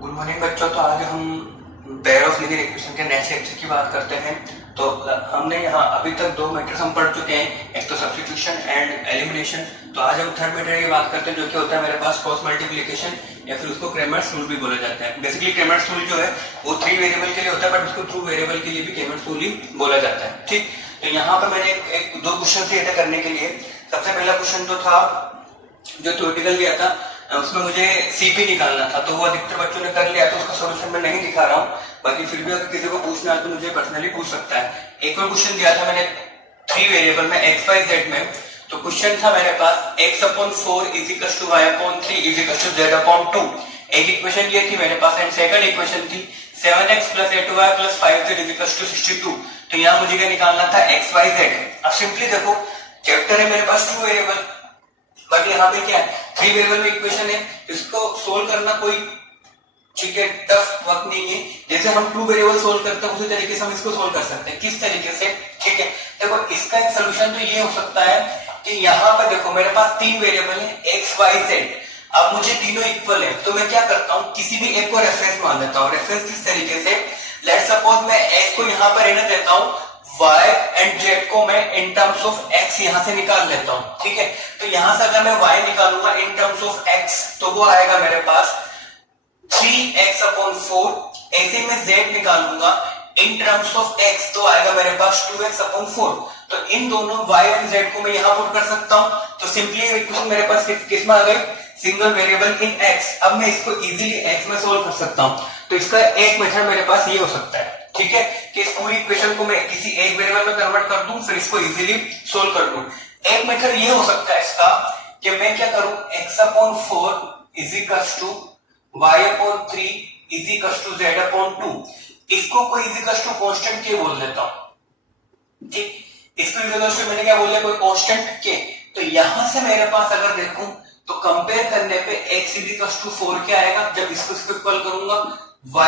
Good morning बच्चों। तो आज हम पेयर ऑफ लीनियर इक्वेशन के नेक्स्ट लेक्चर की बात करते हैं। तो हमने यहाँ अभी तक दो मेथड्स हम पढ़ चुके हैं, एक तो सब्स्टिट्यूशन एंड एलिमिनेशन। तो आज हम थर्ड मेथड की बात करते हैं जो कि होता है मेरे पास क्रॉस मल्टीप्लिकेशन, या फिर उसको क्रेमर्स रूल भी बोला जाता है। बेसिकली क्रेमर्स रूल जो है वो 3 वेरिएबल के लिए होता है, बट उसको 2 वेरिएबल के लिए भी क्रेमर्स रूल ही बोला जाता है। ठीक, तो यहाँ पर मैंने एक दो क्वेश्चन दिए थे करने के लिए। सबसे पहला क्वेश्चन तो था जो थ्योरेटिकल दिया था, उसमें मुझे सीपी निकालना था, तो वो अधिकतर बच्चों ने कर लिया, तो उसका सॉल्यूशन मैं नहीं दिखा रहा हूँ। बाकी फिर भी अगर किसी को पूछना है तो मुझे पर्सनली पूछ सकता है। एक और क्वेश्चन दिया था मैंने 3 वेरिएबल में एक्स वाई जेड में। तो क्वेश्चन था मेरे पास x/4 is y/3 is z/2। एक इक्वेशन ये थी मेरे पास, एंड सेकंड इक्वेशन थी 7x + 8y + 5z 62। तो यहाँ मुझे क्या निकालना था, x y z। अब सिंपली देखो, चैप्टर है मेरे पास 2 वेरिएबल, बट यहाँ पे क्या है 3 वेरिएबल में इक्वेशन है। इसको सोल्व करना कोई ठीक है टफ वक्त नहीं है। जैसे हम 2 वेरिएबल सोल्व करते हैं उसी तरीके से हम इसको सोल्व कर सकते हैं। किस तरीके से, ठीक है देखो, इसका एक सोल्यूशन तो ये हो सकता है कि यहाँ पर देखो मेरे पास 3 वेरिएबल है एक्स वाई जेड। अब मुझे तीनों इक्वल है, तो मैं क्या करता हूँ, किसी भी एक को रेफरेंस मान लेता हूँ। रेफरेंस किस तरीके से, लेट्स सपोज मैं एक्स को यहाँ पर रहने देता हूँ, y एंड z को मैं इन टर्म्स ऑफ x यहां से निकाल लेता हूं। ठीक है, तो यहां से अगर मैं y निकालूंगा इन टर्म्स ऑफ x तो वो आएगा मेरे पास 3x/4। ऐसे में z निकालूंगा इन टर्म्स ऑफ x तो आएगा मेरे पास 2x/4। तो इन दोनों y एंड z को मैं यहां पुट कर सकता हूं। तो सिंपली इक्वेशन मेरे पास किस में आ गई, सिंगल वेरिएबल इन x। अब मैं इसको इजीली x में सोल्व कर सकता हूं। तो इसका एक मेथड मेरे पास ये हो सकता है, ठीक है, कि इस पूरी इक्वेशन को मैं किसी एक वेरिएबल में कन्वर्ट कर दूं, फिर इसको इजीली सोल्व कर दूं। एक मेथड ये हो सकता है इसका कि मैं क्या करूं, x/4 = y/3 = z/2। इसको कोई कांस्टेंट के बोल देता हूं। ठीक, इसको मैंने क्या बोल दिया, कोई कांस्टेंट के। तो यहां से मेरे पास अगर देखूं तो कंपेयर करने पे x 4 क्या आएगा, जब इसको इक्वल करूंगा y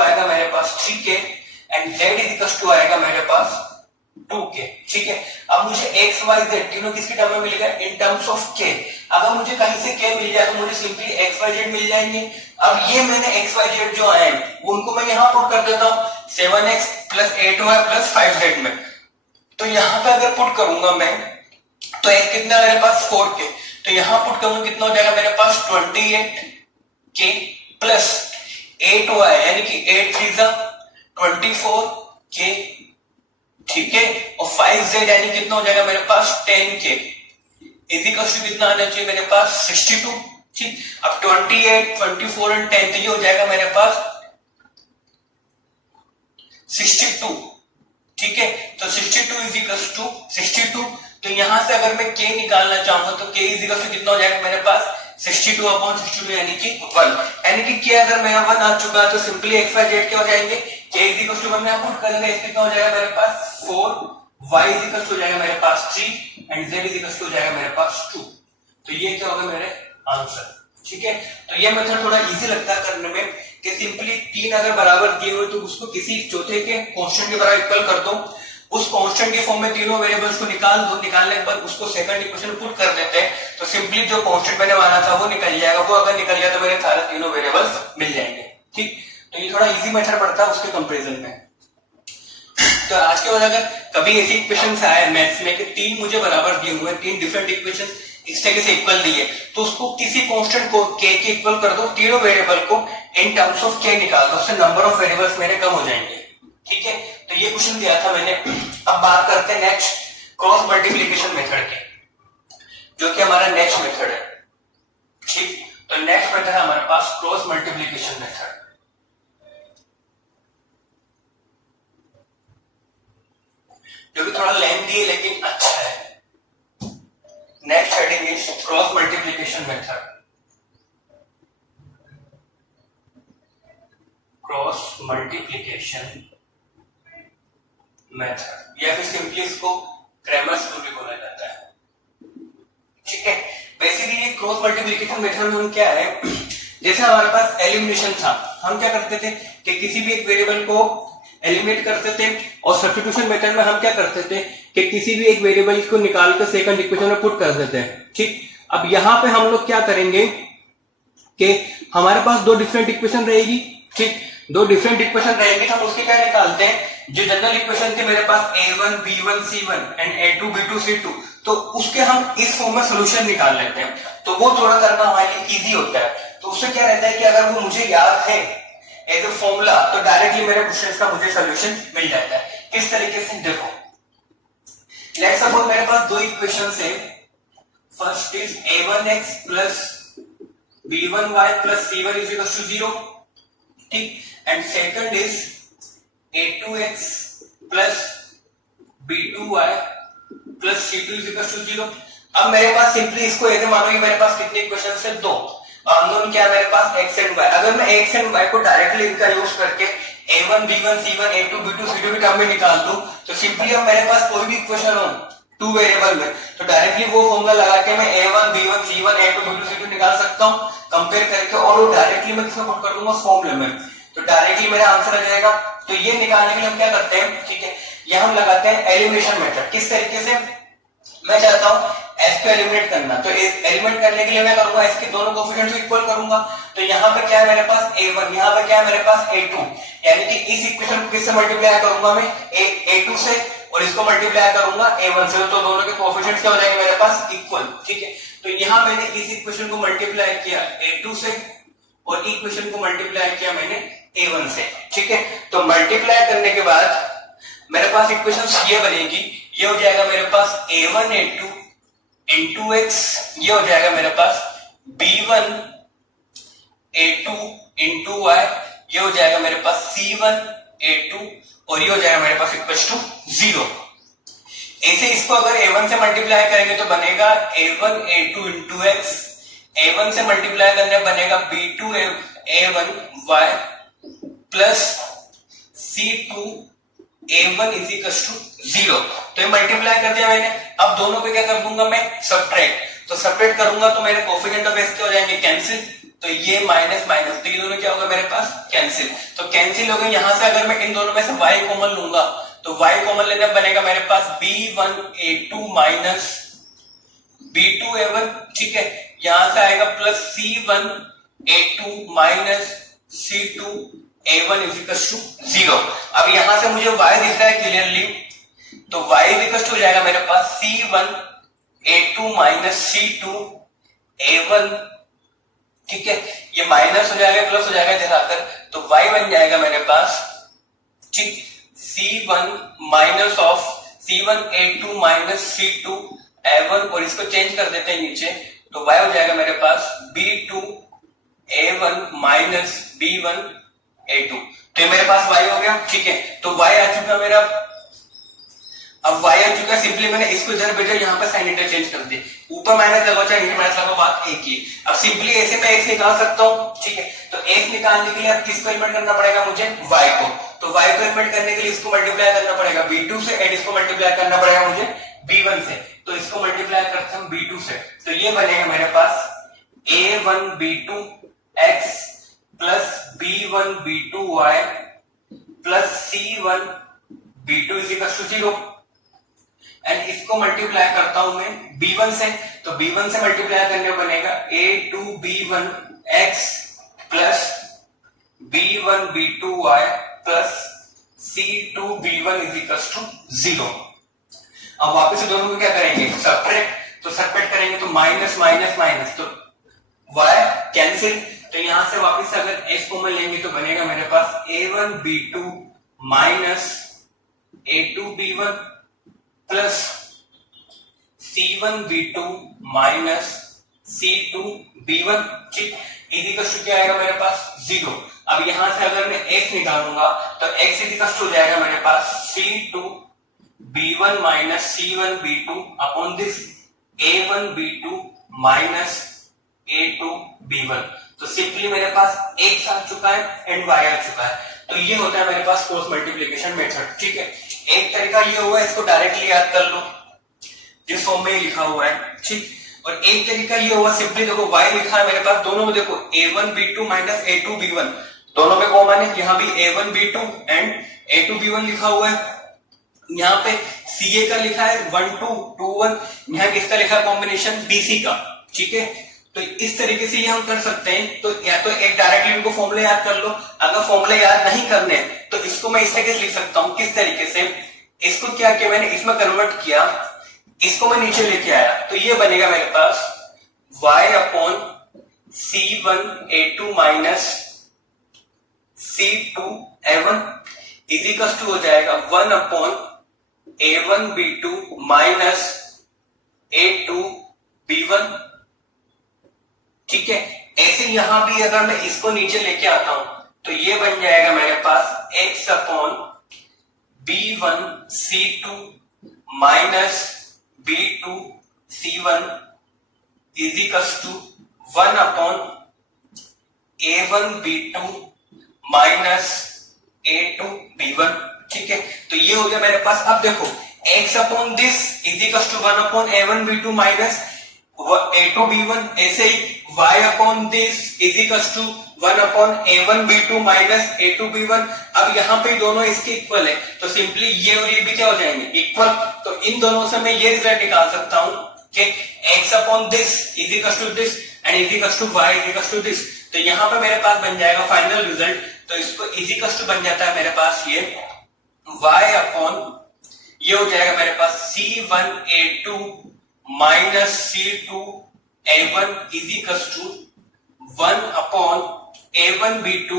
आएगा मेरे पास 3k एंड z आएगा मेरे पास 2k। ठीक है, अब मुझे x y z तीनों किसके टर्म में मिलेगा, इन टर्म्स ऑफ k। अगर मुझे कहीं से k मिल जाए तो मुझे सिंपली x y z मिल जाएंगे। अब ये मैंने x y z जो आए उनको मैं यहां पुट कर देता हूं 7x + 8y + 5z में। तो यहां पे अगर पुट करूंगा मैं तो x कितना मेरे पास 4k। तो यहां पुट करूंगा कितना हो जाएगा मेरे पास 28k प्लस 8y यानी कि 8 3 24k। ठीक है, और 5z यानी कितना हो जाएगा मेरे पास 10k इज कितना आना चाहिए मेरे पास 62। ठीक, अब 28 24 और 10 तो ये हो जाएगा मेरे पास 62। ठीक है, तो 62 = 62। तो यहां से अगर मैं k निकालना चाहूंगा तो k कितना हो जाएगा मेरे पास 62/62 यानी कि 1। यानी कि k अगर मेरा 1 आ चुका है तो सिंपली x y z क्या हो जाएंगे, k = मैं पुट करेंगे x कितना हो जाएगा मेरे पास 4, y हो जाएगा मेरे पास 3 एंड z हो जाएगा मेरे पास 2। तो ये क्या होगा मेरे आंसर। ठीक है, तो ये मेथड थोड़ा इजी लगता है करने में कि सिंपली 3 अगर बराबर दिए हुए तो उसको किसी चौथे के कांस्टेंट के बराबर इक्वल कर दो, उस कांस्टेंट के फॉर्म में तीनों वेरिएबल्स को निकाल दो, निकालने के बाद उसको सेकंड इक्वेशन पुट कर देते हैं, तो सिंपली जो कांस्टेंट मैंने माना था वो निकल जाएगा। वो अगर निकल जाए तो मेरे सारे तीनों वेरिएबल्स मिल जाएंगे। ठीक, तो ये थोड़ा इजी मेथड पड़ता है उसके कंपैरिजन में। तो आज के बाद अगर कभी ऐसी इक्वेशन आए मैथ्स में कि 3 मुझे बराबर दिए हुए, 3 डिफरेंट इक्वेशन इस तरीके से इक्वल दिए, तो उसको किसी कांस्टेंट को k के इक्वल कर दो, तीनों वेरिएबल को इन टर्म्स ऑफ k निकाल दो, उससे नंबर ऑफ वेरिएबल्स मेरे कम हो जाएंगे। ठीक है, तो ये क्वेश्चन दिया था मैंने। अब बात करते हैं नेक्स्ट क्रॉस मल्टीप्लिकेशन मेथड के, जो कि हमारा नेक्स्ट मेथड है। ठीक, तो नेक्स्ट मेथड है हमारे पास क्रॉस मल्टीप्लिकेशन मेथड, जो कि थोड़ा लेंथी है लेकिन अच्छा है। Next heading is cross multiplication method. Cross multiplication method, या फिर सिंपली इसको क्रेमर्स रूल भी बोला जाता है। ठीक है, बेसिकली ये क्रॉस मल्टीप्लिकेशन मेथड में क्या है, जैसे हमारे पास एलिमिनेशन था, हम क्या करते थे कि किसी भी एक वेरिएबल को एलिमिनेट करते थे, और सब्स्टिट्यूशन मेथड में हम क्या करते थे कि किसी भी एक वेरिएबल को निकाल कर सेकंड इक्वेशन में पुट कर देते हैं। ठीक, अब यहां पे हम लोग क्या करेंगे, कि हमारे पास दो डिफरेंट इक्वेशन रहेगी, ठीक, दो डिफरेंट इक्वेशन रहेगी तो हम उसके क्या निकालते हैं, जो जनरल इक्वेशन थी मेरे पास a1 b1 c1 and a2 b2 c2, तो उसके हम इस फॉर्म में सोल्यूशन निकाल लेते हैं, तो वो थोड़ा करना हमारे लिए इजी होता है। तो उससे क्या रहता है कि अगर वो मुझे याद है एज ए फॉर्मूला तो डायरेक्टली मेरे क्वेश्चन का मुझे सोल्यूशन मिल जाता है। किस तरीके से, देखो लेट्स सपोज मेरे पास दो इक्वेशन है, first is a1x plus b1y plus c1 is equal to 0, ठीक, and second is a2x plus b2y plus c2 is equal to 0। अब मेरे पास सिंपली इसको ऐसे मानो कि मेरे पास कितने इक्वेशन है, दो, अननोन क्या है मेरे पास x एंड y। अगर मैं x एंड y को डायरेक्टली इनका यूज करके a1 b1 c1 a2 b2 c2 की टर्म में निकाल दूं तो सिंपली अब मेरे पास कोई भी इक्वेशन हो टू वेरिएबल में तो डायरेक्टली वो फॉर्मूला लगा के मैं a1 b1 c1 a2 b2 c2 निकाल सकता हूं कंपेयर करके, और वो डायरेक्टली मैं किसमें पुट कर दूंगा, फॉर्मूले में, तो डायरेक्टली मेरा आंसर आ जाएगा। तो ये निकालने के लिए हम क्या करते हैं, ठीक है, ये हम लगाते हैं एलिमिनेशन मेथड। किस तरीके से, मैं चाहता हूं s को एलिमिनेट करना, तो एलिमिनेट करने के लिए मैं करूंगा s के दोनों कोएफिशिएंट्स को इक्वल करूंगा, तो यहाँ पे क्या है मेरे पास a1, यहाँ पे क्या है मेरे पास a2, यानी कि इस इक्वेशन को किससे मल्टीप्लाई करूंगा मैं a2 से, और इसको मल्टीप्लाई करूंगा a1 से, तो दोनों के कोएफिशिएंट्स क्या हो जाएंगे मेरे पास इक्वल, ठीक है। तो यहाँ मैंने इस इक्वेशन को मल्टीप्लाई किया a2 से और इक्वेशन को मल्टीप्लाई किया मैंने a1 से, ठीक है। तो मल्टीप्लाई करने के बाद मेरे पास इक्वेशन ये बनेगी, ये हो जाएगा मेरे पास a1 a2 into x, ये हो जाएगा मेरे पास b1 a2 into y, ये हो जाएगा मेरे पास c1 a2 और ये हो जाएगा मेरे पास इक्वल टू 0। ऐसे इसको अगर a1 से मल्टीप्लाई करेंगे तो बनेगा a1 a2 into x, a1 से मल्टीप्लाई करने बनेगा b2 a1 y plus c2 a1 is equal to 0। तो ये मल्टीप्लाई कर दिया मैंने, अब दोनों पे क्या कर दूंगा मैं सब्ट्रैक्ट, तो सब्ट्रैक्ट करूंगा तो मेरे कोएफिशिएंट ऑफ x क्या हो जाएंगे कैंसिल, तो ये माइनस माइनस, तो ये दोनों क्या होगा मेरे पास कैंसिल, तो कैंसिल हो गए। यहां से अगर मैं इन दोनों में से y कॉमन लूंगा तो y कॉमन लेने बनेगा मेरे पास b1 a2 minus b2 a1, ठीक है, यहां से आएगा plus c1 a2 minus c2 a1 is equal to 0। अब यहां से मुझे y दिख रहा है क्लियरली, तो y इज इक्वल टू हो जाएगा मेरे पास c1 a2 minus c2 a1, ठीक है, ये माइनस हो जाएगा प्लस हो जाएगा दिखाकर, तो y बन जाएगा मेरे पास, ठीक, c1 minus of c1 a2 minus c2 a1, और इसको चेंज कर देते हैं नीचे, तो y हो जाएगा मेरे पास b2 a1 minus b1 a2, तो मेरे पास y हो गया, ठीक है। तो y आ चुका मेरा, अब y आ चुका, सिंपली मैंने इसको इधर भेजा, यहाँ पे साइन इंटरचेंज कर दिए, ऊपर माइनस लगा चाहे नीचे माइनस लगा, बात एक ही। अब सिंपली ऐसे मैं x निकाल सकता हूँ, ठीक है, तो x निकालने के लिए अब किसको एलिमिनेट करना पड़ेगा मुझे, y को, तो y को एलिमिनेट करने के लिए इसको मल्टीप्लाई करना पड़ेगा b2 से एंड इसको मल्टीप्लाई करना पड़ेगा मुझे b1 से, तो इसको मल्टीप्लाई करते हैं b2 से, तो ये बनेगा मेरे पास a1 b2 x plus b1 b2 y plus c1 b2 is equal to 0, and इसको मल्टीप्लाई करता हूं मैं b1 से, तो b1 से मल्टीप्लाई करने बनेगा a2 b1 x plus b1 b2 y plus c2 b1 is equal to 0। अब वापस से दोनों को क्या करेंगे सब्ट्रैक्ट, तो सब्ट्रैक्ट करेंगे तो माइनस माइनस माइनस, तो y कैंसिल, तो यहां से वापस से अगर s कॉमन लेंगे तो बनेगा मेरे पास a1 b2 minus a2 b1 plus c1 b2 minus c2 b1, ठीक, इज इक्वल टू क्या आएगा मेरे पास 0। अब यहां से अगर मैं x निकालूंगा तो x इज इक्वल टू हो जाएगा मेरे पास c2 b1 minus c1 b2 upon this a1 b2 minus a2 b1, तो सिंपली मेरे पास x आ चुका है एंड y आ चुका है, तो ये होता है मेरे पास क्रॉस मल्टीप्लिकेशन मेथड, ठीक है। एक तरीका ये हुआ है, इसको डायरेक्टली याद कर लो जिस फॉर्म में लिखा हुआ है, ठीक, और एक तरीका ये हुआ सिंपली देखो y लिखा है मेरे पास, दोनों में देखो a1 b2 minus a2 b1 दोनों में कॉमन है, यहाँ भी a1 b2 and a2 b1 लिखा हुआ है, यहाँ पे CA का लिखा है 1 2 2 1, यहाँ किसका लिखा है कॉम्बिनेशन BC का, ठीक है। तो इस तरीके से ये हम कर सकते हैं। तो या तो एक डायरेक्टली इनको फॉर्मूले याद कर लो, अगर फॉर्मूले याद नहीं करने तो इसको मैं इस तरीके से लिख सकता हूं। किस तरीके से? इसको क्या किया मैंने, इसमें कन्वर्ट किया, इसको मैं नीचे लेके आया, तो ये बनेगा मेरे पास y upon C1A2 minus C2A1 equals to हो जाएगा 1 अपॉन A1B2 माइनस A2B1। ठीक है, ऐसे यहां भी अगर मैं इसको नीचे लेके आता हूं तो ये बन जाएगा मेरे पास x upon B1 C2 minus B2 C1 equals to 1 upon A1B2 minus A2B1। ठीक है, तो ये हो गया मेरे पास। अब देखो x upon this equals to 1 upon A1B2 minus A2B1, ऐसे ही y upon this equals to 1 upon A1B2 minus A2B1। अब यहाँ पे दोनों इसके इक्वल है, तो सिंपली ये और ये भी क्या हो जाएंगे, इक्वल। तो इन दोनों से मैं ये रिजल्ट निकाल सकता हूं कि x upon this equals to this and equals to y equals to this. तो यहाँ पे मेरे पास बन जाएगा फाइनल रिजल्ट। तो इसको इजिकल्स टू बन जाता है मेरे पास ये y अपॉन, ये हो जाएगा मेरे पास C1A2 minus C2A1 equals to 1 upon A1B2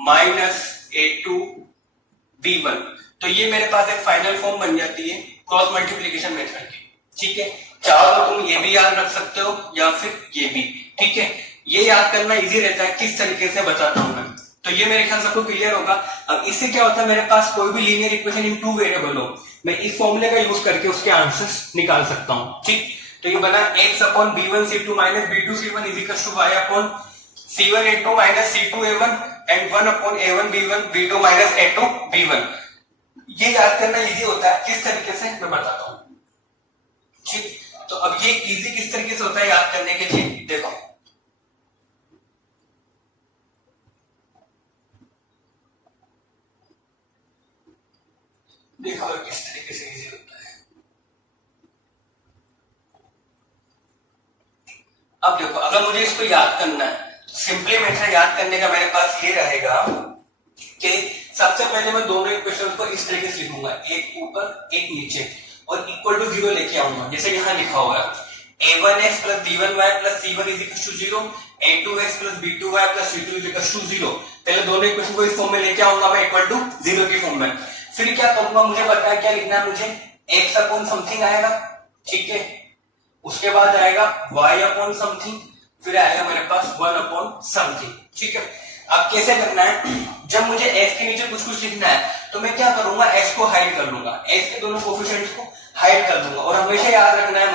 minus A2B1। तो ये मेरे पास एक फाइनल फॉर्म बन जाती है क्रॉस मल्टीप्लीकेशन मेथड की। ठीक है, चाहो तो तुम ये भी याद रख सकते हो या फिर ये भी। ठीक है, ये याद करना इजी रहता है, किस तरीके से बताता हूं मैं। तो ये मेरे ख्याल सबको क्लियर होगा। अब इससे क्या होता है, मेरे पास कोई भी लीनियर इक्वेशन इन 2 वेरिएबल हो, मैं इस फॉर्मूले का यूज करके उसके आंसर्स निकाल सकता हूं। ठीक, तो ये बना x upon B1 C2 minus B2 C1 equals to y upon C1A2 minus C2A1 and 1 upon A1 B1 B2 minus A2 B1। ये याद करना इजी होता है, किस तरीके से मैं बताता हूं। ठीक, तो अब ये इजी किस तरीके से होता है याद करने के लिए, देखो देखो किस तरीके से इजी होता है। अब देखो, अगर मुझे इसको याद करना है तो सिंपली मेथड याद करने का मेरे पास ये रहेगा कि सबसे पहले मैं दोनों इक्वेशंस को इस तरीके से लिखूंगा, एक ऊपर एक नीचे, और इक्वल टू 0 लेके आऊंगा। जैसे यहां लिखा हुआ है a1x plus b1y plus c1 is equal to 0, a2x plus b2y plus c2 is equal to 0। पहले दोनों इक्वेशन को इस फॉर्म में लेके आऊंगा मैं, इक्वल टू 0 की फॉर्म में। फिर क्या करूंगा, मुझे पता है क्या लिखना है, मुझे x अपॉन समथिंग आएगा। ठीक है, उसके बाद आएगा y अपॉन समथिंग, फिर आएगा मेरे पास 1 अपॉन समथिंग। ठीक है, अब कैसे करना है, जब मुझे x के नीचे कुछ कुछ लिखना है तो मैं क्या करूंगा, x को हाइड कर लूंगा, x के दोनों कोफिशिएंट्स को हाइड कर दूंगा। और हमेशा याद रखना है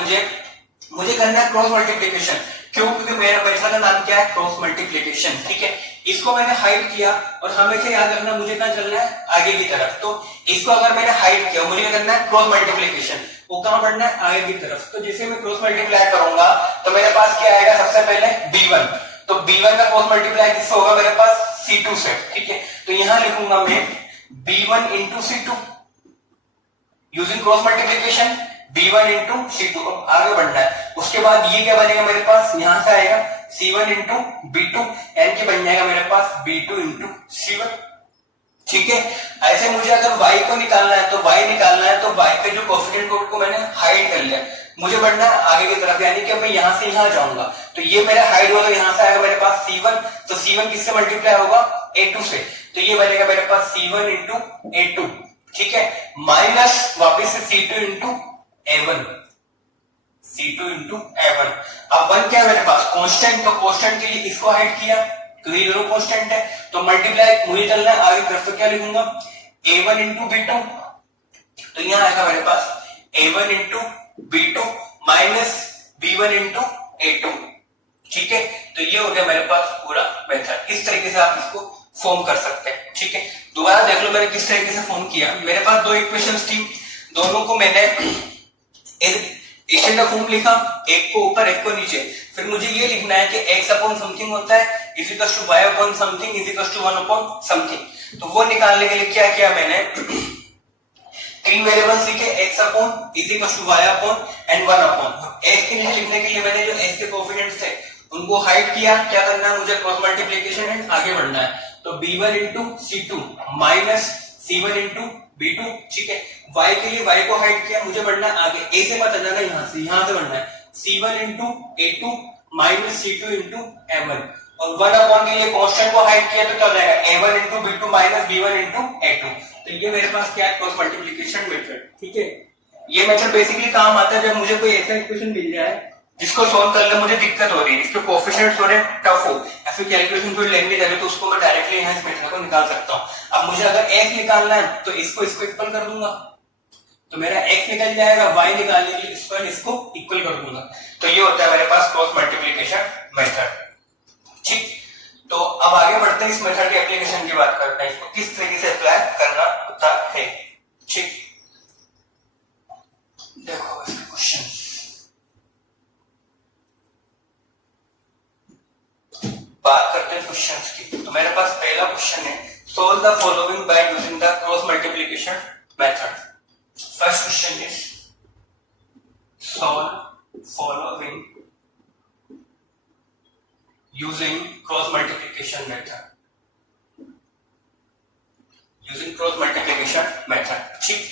मुझे करना है क्रॉस मल्टीप्लिकेशन। क्यों? क्योंकि मेरा मेथड का नाम क्या है, क्रॉस मल्टीप्लिकेशन। ठीक है, इसको मैंने हाइड किया और हमेशा याद रखना मुझे कहां चलना है, आगे की तरफ। तो इसको अगर मैंने हाइड किया, मुझे क्या करना है, क्रॉस मल्टीप्लिकेशन, वो कहां बढ़ना है, आगे की तरफ। तो जैसे मैं क्रॉस मल्टीप्लाई करूंगा तो मेरे पास क्या आएगा, सबसे पहले b1, तो b1 का क्रॉस मल्टीप्लाई किससे होगा, मेरे पास c2 से। ठीक है, तो यहां लिखूंगा मैं b1 into c2 using cross multiplication, b1 into c2। अब आगे बढ़ना है, उसके बाद ये क्या बनेगा मेरे पास, यहां से आएगा c1 इंटू b2, यानी कि बन जाएगा मेरे पास b2 इंटू c1। ठीक है, ऐसे मुझे अगर y को निकालना है तो y निकालना है, तो y पे जो कोफिशिएंट को मैंने हाइड कर लिया, मुझे बढ़ना है आगे की तरफ, यानी कि मैं यहां से यहां जाऊंगा। तो ये मेरा हाइड हुआ, तो यहां से आएगा मेरे पास c1, तो c1 किससे मल्टीप्लाई होगा, a2 से, तो ये बनेगा मेरे पास c1 इंटू a2। ठीक है, माइनस वापिस से c2 into a1, c2 into a1। अब 1 क्या है मेरे पास, कांस्टेंट, तो कांस्टेंट के लिए इसको हाइड किया क्योंकि ये दोनों कांस्टेंट है, तो मल्टीप्लाई मुझे चलना है आगे तरफ, तो क्या लिखूंगा, a1 इंटू b2, तो यहां आएगा मेरे पास a1 into b2 minus b1 into a2। ठीक है, तो ये हो गया मेरे पास पूरा मेथड। इस तरीके से आप इसको फॉर्म कर सकते हैं। ठीक है, दोबारा देख लो मैंने किस तरीके से फॉर्म किया। मेरे पास दो इक्वेशंस थी, दोनों को मैंने इक्वेशन का फॉर्म लिखा, एक को ऊपर एक को नीचे। फिर मुझे ये लिखना है कि x अपॉन समथिंग होता है is equal to y upon something is equal to 1 upon something. तो वो निकालने के लिए क्या किया मैंने, 3 वेरिएबल्स लिखे, x upon is equal to y upon and 1 upon. x के लिए लिखने के लिए मैंने जो x के कोएफिशिएंट्स थे उनको हाइड किया। क्या करना है मुझे? क्रॉस मल्टीप्लिकेशन एंड आगे बढ़ना है। तो b1 into c2 minus c1 into b2, ठीक है। y के लिए y को हाइड किया, मुझे बढ़ना है आगे, a से मत जाना, यहां से बढ़ना है। c1 into a2 minus c2 into a1 और 1 अपॉन के लिए कांस्टेंट को हाइड किया तो क्या हो जाएगा? a1 into b2 minus b1 into a2। तो ये मेरे पास क्या है? क्रॉस मल्टीप्लिकेशन मेथड, ठीक है। ये मेथड बेसिकली काम आता है जब मुझे कोई ऐसा इक्वेशन मिल जाए जिसको सॉल्व करने मुझे दिक्कत हो रही है, इसके कोएफिशिएंट्स थोड़े टफ हो या फिर कैलकुलेशन थोड़ी लेंथी लगे, तो उसको मैं डायरेक्टली यहां इस मेथड को निकाल सकता हूं। अब मुझे अगर x निकालना है तो इसको इक्वल कर दूंगा, तो मेरा x निकल जाएगा, y निकालने के लिए इसको इक्वल कर दूंगा। तो ये होता है मेरे पास क्रॉस मल्टीप्लिकेशन मेथड, ठीक। तो अब आगे बढ़ते हैं, इस मेथड के एप्लीकेशन की बात करते हैं, इसको किस तरीके से अप्लाई करना होता है, ठीक। देखो इसके क्वेश्चन, बात करते हैं क्वेश्चंस की। तो मेरे पास पहला क्वेश्चन है, solve the following by using the cross multiplication method. First question is solve following using cross multiplication method, using cross multiplication method, ठीक।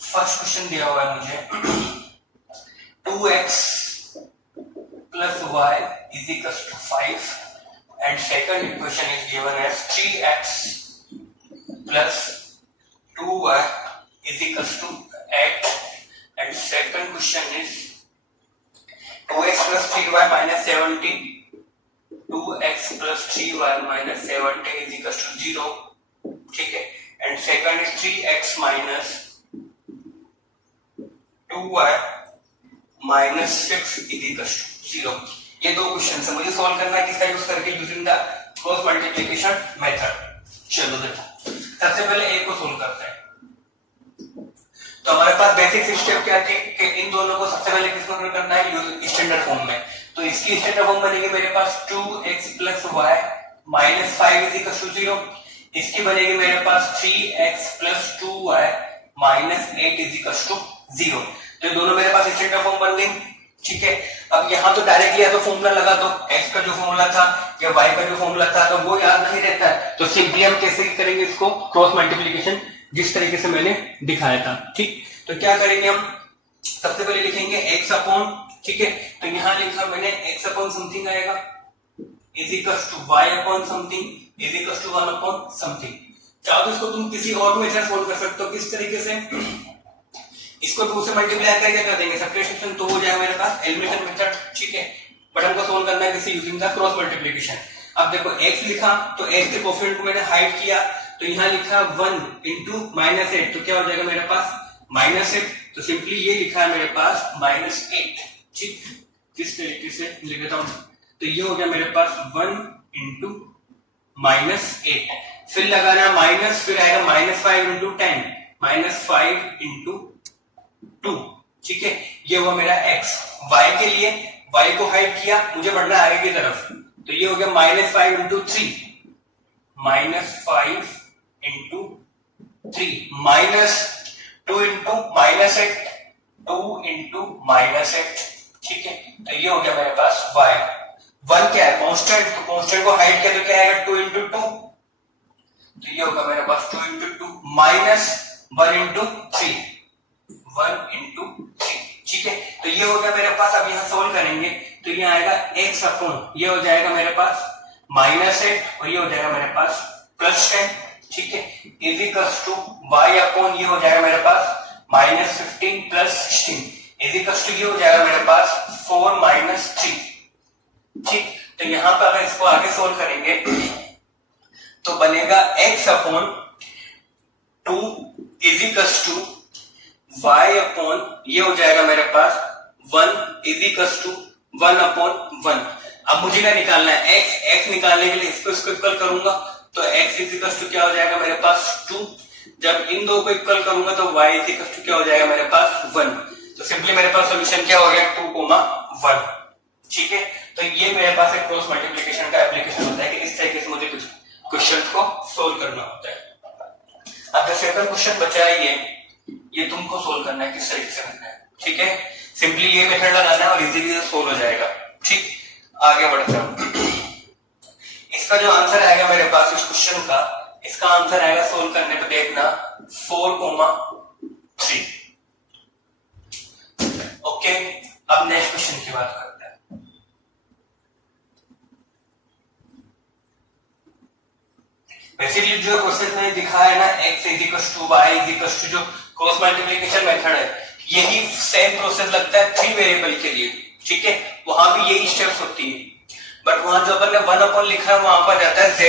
फर्स्ट क्वेश्चन दिया हुआ है मुझे 2x plus y is equals to 5 and second equation is given as 3x plus 2y is equals to 8 and second question is 2x plus 3y minus 70, 2x plus 3y minus 70 is equals to 0, ठीक है। and second is 3x minus 2y minus 6 is equals to 0। ये दो question है, मुझे solve करना है किसका use करके? Using the cross multiplication method. चलो देखो, सबसे पहले ए को सोल्व करते हैं। तो हमारे पास बेसिक स्टेप क्या थी कि इन दोनों को सबसे पहले किस में करना है? स्टैंडर्ड फॉर्म में। तो इसकी स्टैंडर्ड फॉर्म बनेगी मेरे पास 2x plus y minus 5 is equal to 0। इसकी बनेगी मेरे पास 3x plus 2y minus 8 is equal to 0। तो दोनों मेरे पास स्टैंडर्ड फॉर्म बन गई, ठीक है। अब यहाँ तो डायरेक्टली या तो फॉर्मूला लगा दो, x का जो फॉर्मूला था या y का जो फॉर्मूला था, तो वो याद नहीं रहता है, तो सिंपली हम कैसे करेंगे इसको? क्रॉस मल्टीप्लिकेशन, जिस तरीके से मैंने दिखाया था, ठीक। तो क्या करेंगे हम? सबसे पहले लिखेंगे x अपॉन, ठीक है। तो यहाँ लिखा मैंने x अपॉन समथिंग आएगा is equal to y upon something is equal to 1 upon something. चाहो तो इसको तुम किसी और मेथड सोल्व कर सकते हो, किस तरीके से? इसको 2 से मल्टीप्लाई करके कर देंगे, सब्ट्रैक्शन तो हो जाएगा मेरे पास एलिमिनेशन मेथड, ठीक है। बट हमको सोल्व करना है किसी यूजिंग द क्रॉस मल्टीप्लिकेशन। अब देखो x लिखा तो x के कोएफिशिएंट को मैंने हाइड किया, तो यहाँ लिखा 1 इंटू माइनस 8, तो क्या हो जाएगा मेरे पास? माइनस 8। तो सिंपली ये लिखा है मेरे पास माइनस 8, ठीक। किस तरीके से लिख देता हूं, तो ये हो गया मेरे पास 1 इंटू माइनस 8, फिर लगाना माइनस, फिर आएगा माइनस 5 इंटू 10 माइनस 5 इंटू 2, ठीक है। ये हुआ मेरा x। y के लिए y को हाइड किया, मुझे बढ़ना है आगे की तरफ, तो ये हो गया minus 5 into 3 minus 5 into 3 minus 2 into minus 8 2 into minus 8, ठीक है। तो ये हो गया मेरे पास y। 1 क्या है? कांस्टेंट, तो कांस्टेंट को हाइड किया तो क्या आएगा? 2 इंटू 2, तो ये होगा मेरे पास 2 इंटू 2 माइनस 1 इंटू 3 1 इंटू 3, ठीक है। तो ये हो गया मेरे पास। अब यहाँ सोल्व करेंगे तो ये आएगा x अपॉन, ये हो जाएगा मेरे पास माइनस 8 और ये हो जाएगा मेरे पास प्लस 10, ठीक है। Is equals to y upon, ये हो जाएगा मेरे पास minus 15 plus 16 is equals to, ये हो जाएगा मेरे पास 4 माइनस 3, ठीक। तो यहाँ पर अगर इसको आगे सोल्व करेंगे तो बनेगा x upon 2 is equals to y upon, ये हो जाएगा मेरे पास 1 इज इक्वल्स टू 1 अपॉन 1। अब मुझे क्या निकालना है? x निकालने के लिए इसको इक्वल करूंगा, तो x इज इक्वल्स टू क्या हो जाएगा मेरे पास 2। जब इन दो को इक्वल करूंगा तो y इज इक्वल्स टू क्या हो जाएगा मेरे पास 1। तो सिंपली मेरे पास सॉल्यूशन क्या हो गया? 2, 1, ठीक है। तो ये मेरे पास एक क्रॉस मल्टीप्लिकेशन का एप्लीकेशन होता है कि इस तरीके से मुझे कुछ क्वेश्चन को सोल्व करना होता है। अब जैसे सेकंड क्वेश्चन बचा है ये तुमको सोल्व करना है किस तरीके से करना है, ठीक है। सिंपली ये मेथड लगाना है और इजीली सोल्व हो जाएगा, ठीक। आगे बढ़ते हैं। इसका जो आंसर आएगा मेरे पास इस क्वेश्चन का, इसका आंसर आएगा सोल्व करने पे देखना 4,3। ओके, अब नेक्स्ट क्वेश्चन की बात करते हैं। बेसिकली जो क्वेश्चन में दिखाया है ना, x = y = जो क्रॉस मल्टीप्लिकेशन मेथड है, यही सेम प्रोसेस लगता है 3 वेरिएबल के लिए, ठीक है। वहां भी यही स्टेप्स होती है, बट वहां जो अपन ने 1 लिखा है वहां पर जाता है z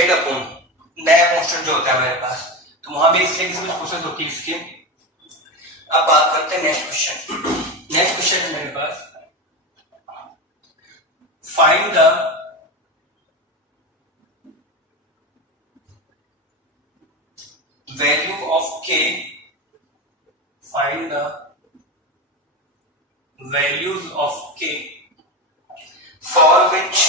नया कांस्टेंट जो होता है मेरे पास, तो वहां भी इसलिए किसी प्रोसेस होती है इसकी। अब बात करते हैं नेक्स्ट क्वेश्चन। नेक्स्ट क्वेश्चन है मेरे पास, find the value of k, find the values of k for which,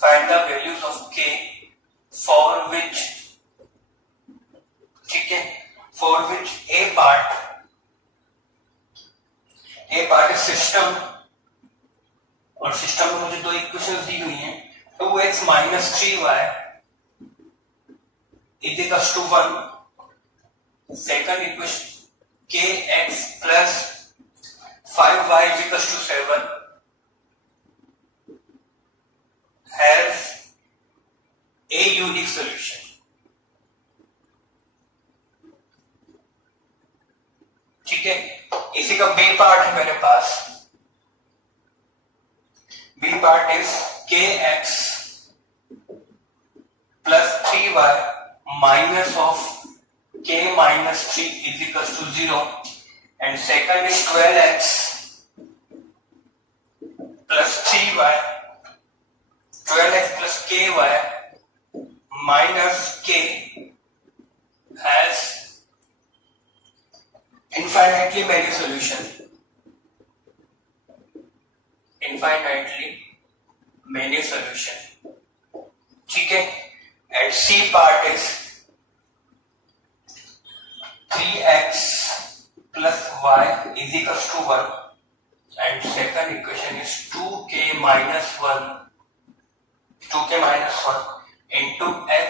find the values of k for which, ठीक है, for which a part is system, और सिस्टम में मुझे दो इक्वेशंस दी हुई हैं, 2x - 3y = 1, second equation kx + 5y = 7 has a unique solution, ठीक है। इसी का बी पार्ट है मेरे पास, B part is kx + 3y minus of k - 3 = 0, and second is 12x + 3y, 12x + ky minus k has infinitely many solution, infinitely many solution, ठीक है। And C part is 3x + y = 1, and second equation is 2k - 1 into x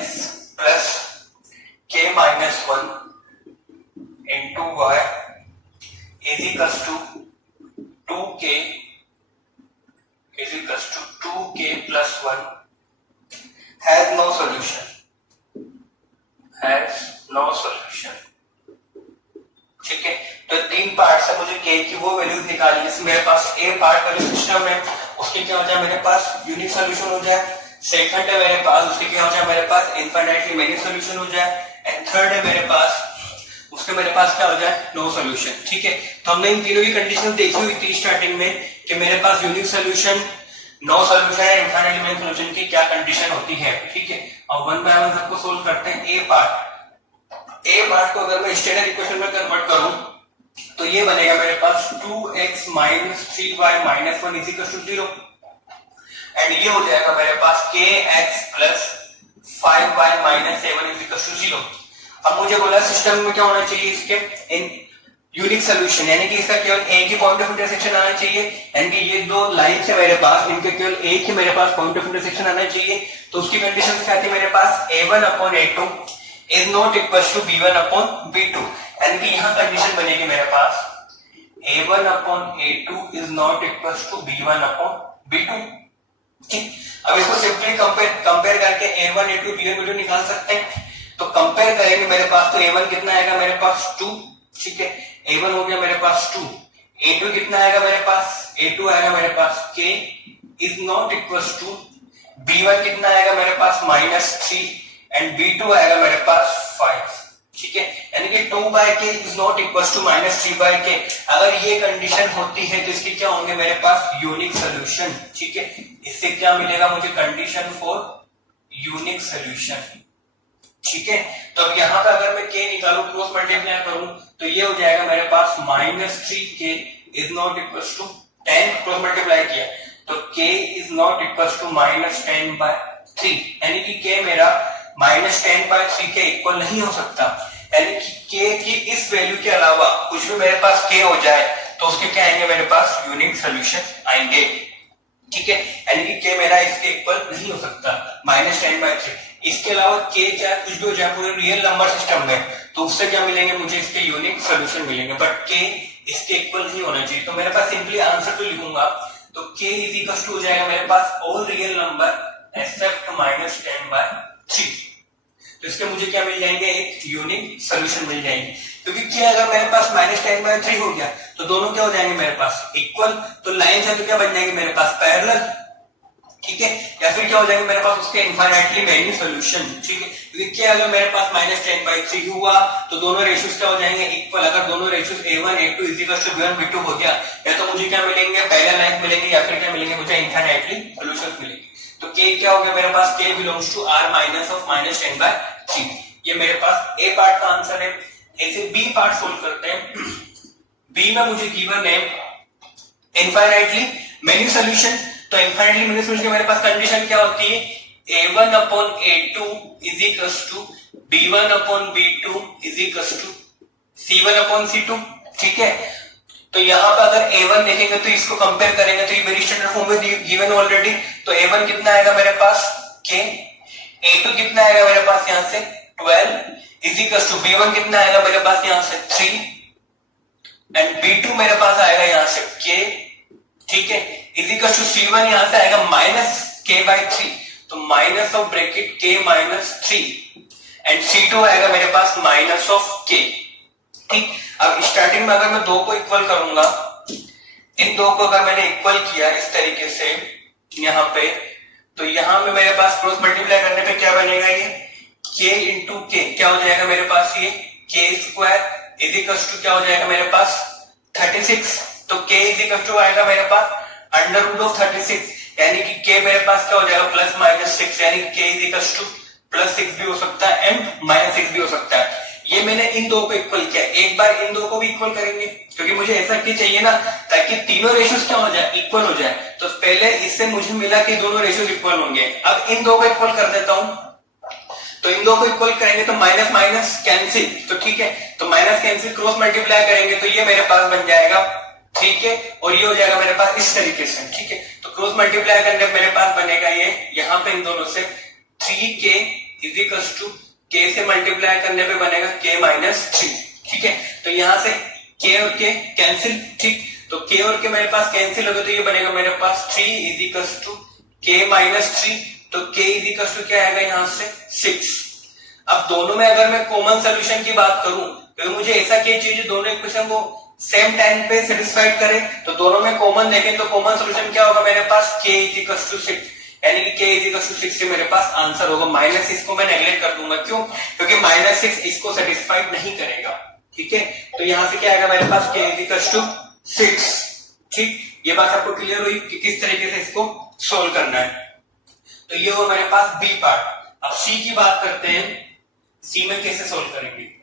plus k - 1 into y = 2k + 1 has no solution, has no solution, ठीक है। तो 3 part से मुझे k की वो values निकालनी है। मेरे पास a पार्ट का जो सिस्टम है उसके क्या हो जाए मेरे पास यूनिक सॉल्यूशन हो जाए, सेकंड है मेरे पास उसके क्या हो जाए मेरे पास इनफाइनाइटली मेनी सॉल्यूशन हो जाए, एंड थर्ड है मेरे पास उसके मेरे पास क्या हो जाए नो सॉल्यूशन, ठीक है। तो हमने इन तीनों की कंडीशन देखी हुई थी स्टार्टिंग में कि मेरे पास यूनिक सॉल्यूशन, नो सॉल्यूशन है, इनफाइनाइटली मेनी सॉल्यूशन की क्या कंडीशन होती है, ठीक है। और वन बाय वन सबको सोल्व करते हैं। ए पार्ट को अगर मैं स्टैंडर्ड इक्वेशन में कन्वर्ट करूं तो ये बनेगा मेरे पास 2x - 3y - 1 = 0, एंड ये हो जाएगा मेरे पास kx + 5y - 7 = 0। अब मुझे बोला सिस्टम में क्या होना चाहिए इसके इन यूनिक सॉल्यूशन, यानी कि इसका केवल एक ही पॉइंट ऑफ इंटरसेक्शन आना चाहिए, यानी कि ये दो लाइन है मेरे पास, इनके केवल एक ही मेरे पास पॉइंट ऑफ इंटरसेक्शन आना चाहिए। तो उसकी कंडीशन क्या थी मेरे पास a1/a2 is not equal to b1/b2, यानी कि यहाँ कंडीशन बनेगी मेरे पास a1/a2 is not equal to b1/b2, ठीक। अब इसको सिंपली कंपेयर करके a1 a2 b1 b2 निकाल सकते हैं। तो कंपेयर करेंगे मेरे पास तो a1 कितना आएगा मेरे पास 2, ठीक है। a1 हो गया मेरे पास 2, a2 कितना आएगा मेरे पास a2 आएगा मेरे पास k is not equal to b1 कितना आएगा मेरे पास -3 एंड b2 आएगा मेरे पास 5, ठीक है। यानी कि 2/k is not equal to -3/k। अगर ये कंडीशन होती है तो इसके क्या होंगे मेरे पास यूनिक सॉल्यूशन, ठीक है। इससे क्या मिलेगा मुझे कंडीशन फॉर यूनिक सॉल्यूशन, ठीक है। तो अब यहाँ पे अगर मैं k निकालू क्रॉस मल्टीप्लाई करूं तो ये हो जाएगा मेरे पास -3k is not equal to 10, cross multiply किया तो k is not equal to -10/3, यानी कि k मेरा -10/3 के इक्वल नहीं हो सकता। यानी कि के की इस वैल्यू के अलावा कुछ भी मेरे पास के हो जाए तो उसके क्या आएंगे मेरे पास यूनिक सोल्यूशन आएंगे। ठीक है, यानी कि के मेरा इसके इक्वल नहीं हो सकता -10/3। इसके अलावा के चाहे कुछ भी हो जाए पूरे रियल नंबर सिस्टम में तो उससे क्या मिलेंगे मुझे इसके यूनिक सोल्यूशन मिलेंगे, बट के इसके इक्वल नहीं होना चाहिए। तो मेरे पास सिंपली आंसर तो लिखूंगा तो k इज इक्वल टू हो जाएगा मेरे पास ऑल रियल नंबर एक्सेप्ट -10/3। तो इसके मुझे क्या मिल जाएंगे एक यूनिक सोल्यूशन मिल जाएंगे, क्योंकि k अगर मेरे पास -10/3 हो गया तो दोनों क्या हो जाएंगे मेरे पास इक्वल। तो लाइन से तो क्या बन जाएंगे मेरे पास पैरेलल, ठीक है, या फिर क्या हो जाएंगे मेरे पास उसके इनफाइनाइटली मेनी सॉल्यूशन। ठीक है, क्योंकि क्या अगर मेरे पास -10/3 हुआ तो दोनों रेशियोज क्या हो जाएंगे इक्वल। अगर दोनों ratios a1 a2 b1 b2 हो गया या तो मुझे क्या मिलेंगे पैरेलल लाइन मिलेंगे या फिर क्या मिलेंगे मुझे इनफाइनाइटली सॉल्यूशंस मिलेंगे। तो k क्या हो गया मेरे पास k belongs to r minus of -10/3। ये मेरे पास a पार्ट का आंसर है। ऐसे b पार्ट सोल्व करते हैं। b में मुझे गिवन है इनफाइनाइटली मेनी सॉल्यूशन। तो इनफाइनाइटली मेनी सॉल्यूशन की मेरे पास कंडीशन क्या होती है a1 upon a2 is equals to b1 upon b2 is equals to c1 upon c2। ठीक है, तो यहाँ पे अगर a1 देखेंगे तो इसको कंपेयर करेंगे तो ये मेरी स्टैंडर्ड फॉर्म में गिवन ऑलरेडी। तो a1 कितना आएगा मेरे पास k, a2 कितना आएगा मेरे पास यहाँ से 12 is equals to b1 कितना आएगा मेरे पास यहाँ से 3 एंड b2 मेरे पास आएगा यहाँ से k। ठीक है, इज इक्वल टू c1 यहां से आएगा -k/3, तो minus of bracket k -3 and c2 आएगा मेरे पास माइनस ऑफ k। ठीक, अब स्टार्टिंग में अगर मैं दो को इक्वल करूंगा, इन दो को अगर मैंने इक्वल किया इस तरीके से यहाँ पे, तो यहाँ पे मेरे पास क्रॉस मल्टीप्लाई करने पे क्या बनेगा ये k इंटू k क्या हो जाएगा मेरे पास ये k² इज इक्वल टू क्या हो जाएगा मेरे पास 36। तो k इज इक्वल टू आएगा मेरे पास √36, यानी कि k मेरे पास क्या हो जाएगा +-6, यानी कि k इज इक्वल टू +6 भी हो सकता है एंड -6 भी हो सकता है। ये मैंने इन दो को इक्वल किया, एक बार इन दो को भी इक्वल करेंगे क्योंकि मुझे ऐसा क्या चाहिए ना ताकि तीनों रेशियोज क्या हो जाए इक्वल हो जाए। तो पहले इससे मुझे मिला कि दोनों रेशियोज इक्वल होंगे। अब इन दो को इक्वल कर देता हूं, तो इन दो को इक्वल करेंगे तो माइनस माइनस कैंसिल, तो ठीक है, तो माइनस कैंसिल क्रॉस मल्टीप्लाई करेंगे तो ये मेरे पास बन जाएगा। ठीक है, और ये हो जाएगा मेरे पास इस तरीके से। ठीक है, तो क्रॉस मल्टीप्लाई करने पे मेरे पास बनेगा ये यहाँ पे इन दोनों से 3k is equal to k से मल्टीप्लाई करने पे बनेगा k -3। ठीक है, तो यहाँ से k और k कैंसिल। ठीक, तो k और k मेरे पास कैंसिल हो गए तो ये बनेगा मेरे पास 3 इज इक्वल टू k -3, तो k इज इक्वल टू क्या आएगा यहाँ से 6। अब दोनों में अगर मैं कॉमन सोल्यूशन की बात करूं तो मुझे ऐसा क्या चाहिए दोनों इक्वेशन को सेम टाइम पे सेटिस्फाइड करे। तो दोनों में कॉमन देखें तो कॉमन सोल्यूशन क्या होगा मेरे पास k इज इक्वल टू 6, यानी कि k इज इक्वल टू 6 से मेरे पास आंसर होगा। -6 को मैं नेगलेक्ट कर दूंगा, क्यों? क्योंकि -6 इसको सेटिस्फाइड नहीं करेगा। ठीक है, तो यहां से क्या आएगा मेरे पास k इज इक्वल टू 6। ठीक, ये बात आपको क्लियर हुई कि किस तरीके से इसको सोल्व करना है। तो ये हो मेरे पास बी पार्ट। अब सी की बात करते हैं, सी में कैसे सोल्व करेंगे।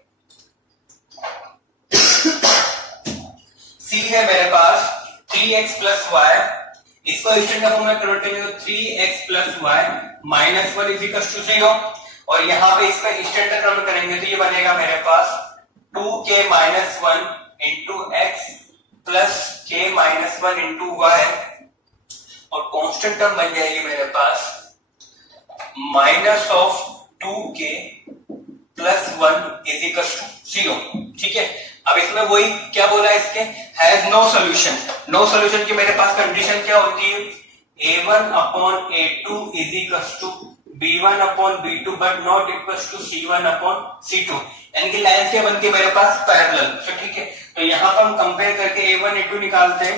सी है मेरे पास 3x + y, इसको स्टैंडर्ड फॉर्म में कन्वर्ट करेंगे तो 3x + y -1 is equal to 0, और यहाँ पे इसका स्टैंडर्ड कन्वर्ट करेंगे तो ये बनेगा मेरे पास 2k - 1 into x plus k - 1 into y, और कांस्टेंट टर्म बन जाएगी मेरे पास -2k + 1 इज इक्वल टू 0। ठीक है, अब इसमें वही क्या बोला इसके has no solution. No solution की मेरे पास कंडीशन क्या होती है a1 upon a2 is equal to b1 upon b2 but not equal to c1 upon c2, यानी कि लाइंस क्या बनती है मेरे पास पैरेलल। तो ठीक है, तो यहाँ पर हम कंपेयर करके a1 a2 निकालते हैं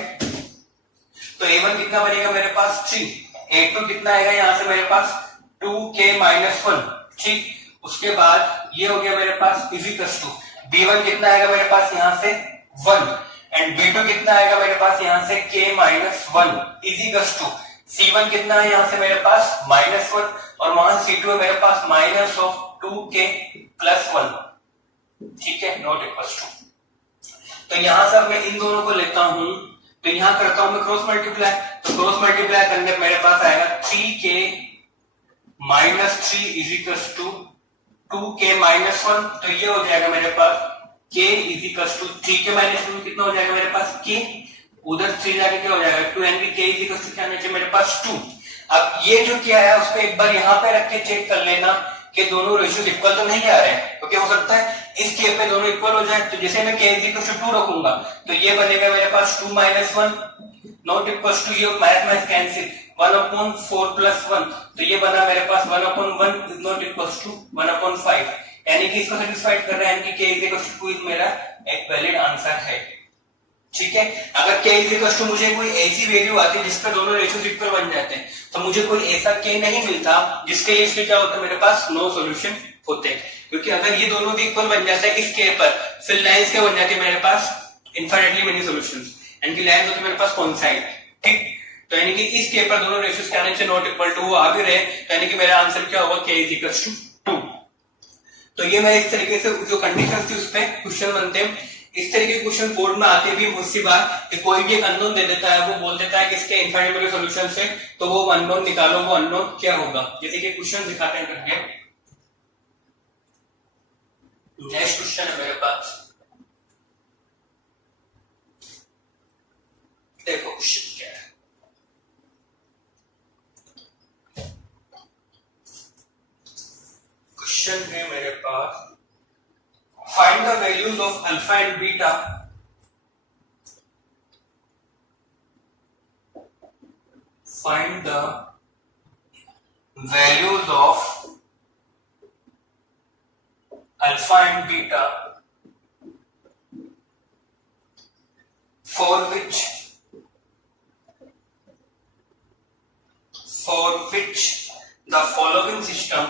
तो a1 कितना बनेगा मेरे पास 3, a2 कितना आएगा यहाँ से मेरे पास 2k - 1। ठीक, उसके बाद ये हो गया मेरे पास इज इक्वल टू b1 कितना आएगा मेरे पास यहाँ से 1 एंड b2 कितना आएगा मेरे पास यहाँ से k - 1 is equal to c1 कितना है यहाँ से मेरे पास -1 और वहां c2 है मेरे पास -2k + 1। ठीक है, नॉट इक्वल टू। तो यहां से मैं इन दोनों को लेता हूं तो यहां करता हूं मैं क्रॉस मल्टीप्लाई, तो क्रॉस मल्टीप्लाई करने पे मेरे पास आएगा 3k - 3 is equal to 2k-1, तो ये हो जाएगा मेरे पास k is equal to 3k-2 कितना हो जाएगा मेरे पास k, उधर 3 जाके क्या हो जाएगा 2, यानी k इज इक्वल टू क्या आना चाहिए मेरे पास 2। अब ये जो किया है उसको एक बार यहाँ पे रख के चेक कर लेना कि दोनों रेशियोज इक्वल तो नहीं आ रहे हैं, क्योंकि हो सकता है इस k पे दोनों इक्वल हो जाए। तो जैसे मैं k इज इक्वल टू 2 रखूंगा तो ये बनेगा मेरे पास 2 - 1 नॉट इक्वल टू, ये मैथ कैंसिल 1/4 + 1, तो ये बना मेरे पास 1/1 इज नॉट इक्वल टू 1/5, यानी कि इसको सेटिस्फाइड कर रहा है, यानी कि k इज इक्वल टू 2 मेरा एक वैलिड आंसर है। ठीक है, अगर k इज इक्वल टू मुझे कोई ऐसी वैल्यू आती है जिसका दोनों रेशियोज इक्वल बन जाते हैं, तो मुझे कोई ऐसा k नहीं मिलता जिसके लिए इसके क्या होता मेरे पास नो सॉल्यूशन होते, क्योंकि अगर ये दोनों भी इक्वल बन जाते हैं इस k पर, फिर लाइंस क्या बन जाती है मेरे पास इनफाइनाइटली मेनी सॉल्यूशंस, यानी कि लाइंस होती है मेरे पास कॉन्साइड। ठीक, तो यानी कि इस k पर दोनों रेशियोज के आने से नॉट इक्वल टू वो आ भी रहे, तो यानी कि मेरा आंसर क्या होगा k इज इक्वल टू 2। तो ये मैं इस तरीके से जो कंडीशन थी उस पे क्वेश्चन बनते हैं। इस तरीके के क्वेश्चन बोर्ड में आते भी मुझसे बात कि कोई भी एक अननोन दे देता है, वो बोल देता है कि इसके इनफाइनाइट मेनी सॉल्यूशंस है, तो वो अननोन निकालो, वो अननोन क्या होगा, जैसे कि क्वेश्चन दिखाते हैं करके। नेक्स्ट क्वेश्चन है मेरे पास, देखो क्वेश्चन क्या है। क्वेश्चन है मेरे पास, find the values of alpha and beta find the values of alpha and beta for which the following system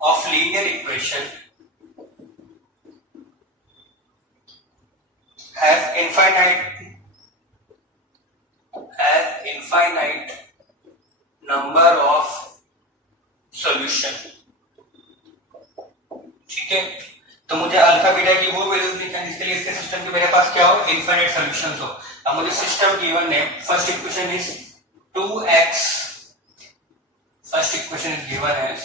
of linear equation has infinite number of solution। ठीक है, तो मुझे अल्फा बीटा की वो वैल्यूज निकालनी जिसके लिए इसके सिस्टम के मेरे पास क्या हो इनफाइनाइट सॉल्यूशंस हो। अब मुझे सिस्टम गिवन है, first equation is 2x, first equation is given as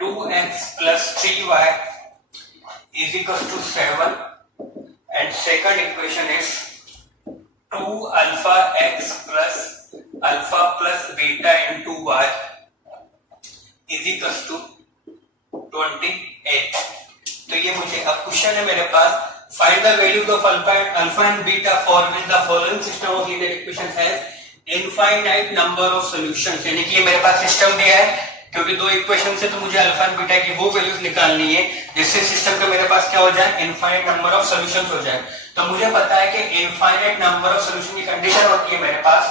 2x plus 3y is equals to 7, and second equation is 2 alpha x plus alpha plus beta into y is equals to 28। तो ये मुझे अब question है मेरे पास, find the values of alpha and beta for which the following system of linear equation has infinite number of solutions, यानी कि ये मेरे पास सिस्टम दिया है, क्योंकि दो इक्वेशन से तो मुझे अल्फा एंड बीटा की वो वैल्यूज निकालनी है जिससे सिस्टम का मेरे पास क्या हो जाए इनफाइनाइट नंबर ऑफ सॉल्यूशंस हो जाए। तो मुझे पता है कि इनफाइनाइट नंबर ऑफ सॉल्यूशन की कंडीशन होती है मेरे पास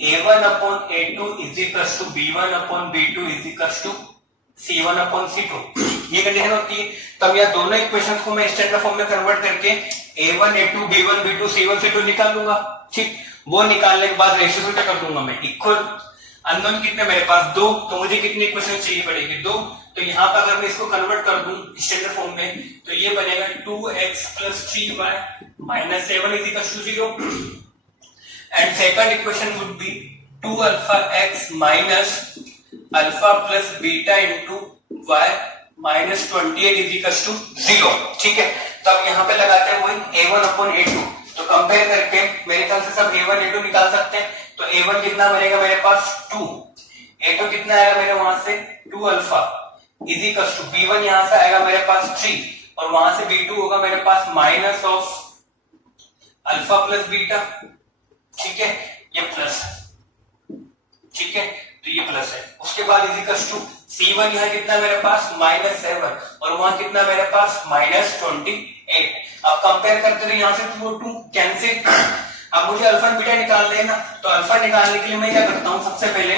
a1/a2 is equals to b1/b2 is equals to c1/c2, ये कंडीशन होती है। तब यह दोनों इक्वेशंस को मैं स्टैंडर्ड फॉर्म में कन्वर्ट करके a1 a2 b1 b2 c1 c2 निकाल लूंगा। ठीक, वो निकालने के बाद रेशियो क्या कर दूंगा मैं इक्वल, अननोन कितने मेरे पास 2, तो मुझे कितनी इक्वेशन चाहिए पड़ेगी 2, तो यहाँ पर अगर मैं इसको कन्वर्ट कर दूं स्टैंडर्ड फॉर्म में तो ये बनेगा 2x plus 3y minus 7 is equal to 0, and second equation would be 2 alpha x minus alpha plus beta into y minus 28 is equal to 0। ठीक है, तो अब यहाँ पे लगाते हैं वही a1/a2, तो कंपेयर करके मेरे ख्याल से सब a1 a2 निकाल सकते हैं। तो a1 कितना बनेगा मेरे पास 2, a2 कितना आएगा मेरे वहां से 2 alpha is equal to b1 यहां से आएगा मेरे पास 3, और वहां से b2 होगा मेरे पास minus of alpha plus beta. ठीक है, ये प्लस, ठीक है, तो ये प्लस है। उसके बाद इज इक्वल टू c1 यहाँ कितना मेरे पास -7, और वहां कितना मेरे पास -28। अब कंपेयर करते रहे यहाँ से 2 और 2 कैंसिल। अब मुझे अल्फा और बीटा निकालना है ना, तो अल्फा निकालने के लिए मैं क्या करता हूँ, सबसे पहले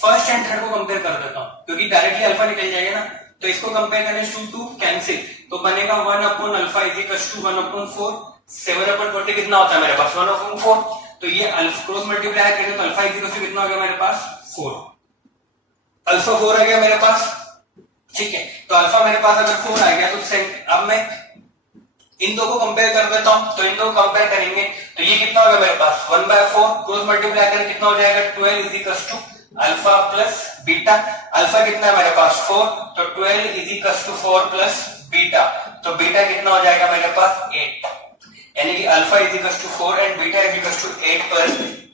फर्स्ट एंड थर्ड को कंपेयर कर देता हूँ, क्योंकि डायरेक्टली अल्फा निकल जाएगा ना, तो इसको कंपेयर करने 2 कैंसिल, तो बनेगा 1/अल्फा इज इक्वल टू 1/4, 7/20 कितना होता है मेरे पास 1/4, तो ये अल्फा क्रॉस मल्टीप्लाई करें तो अल्फा इज इक्वल टू कितना हो गया मेरे पास 4, अल्फा 4 आ गया मेरे पास। ठीक है, तो अल्फा मेरे पास अगर 4 आ गया तो अब मैं इन दो को कंपेयर कर देता हूं, तो इन दो को कंपेयर करेंगे तो ये कितना होगा मेरे पास 1/4, क्रॉस मल्टीप्लाई करें कितना हो जाएगा 12 is equal to alpha plus beta. Alpha कितना है मेरे पास 4, तो 12 is equal to 4 plus beta, तो बीटा कितना हो जाएगा मेरे पास 8, यानी कि alpha is equal to 4 and beta is equal to 8 पर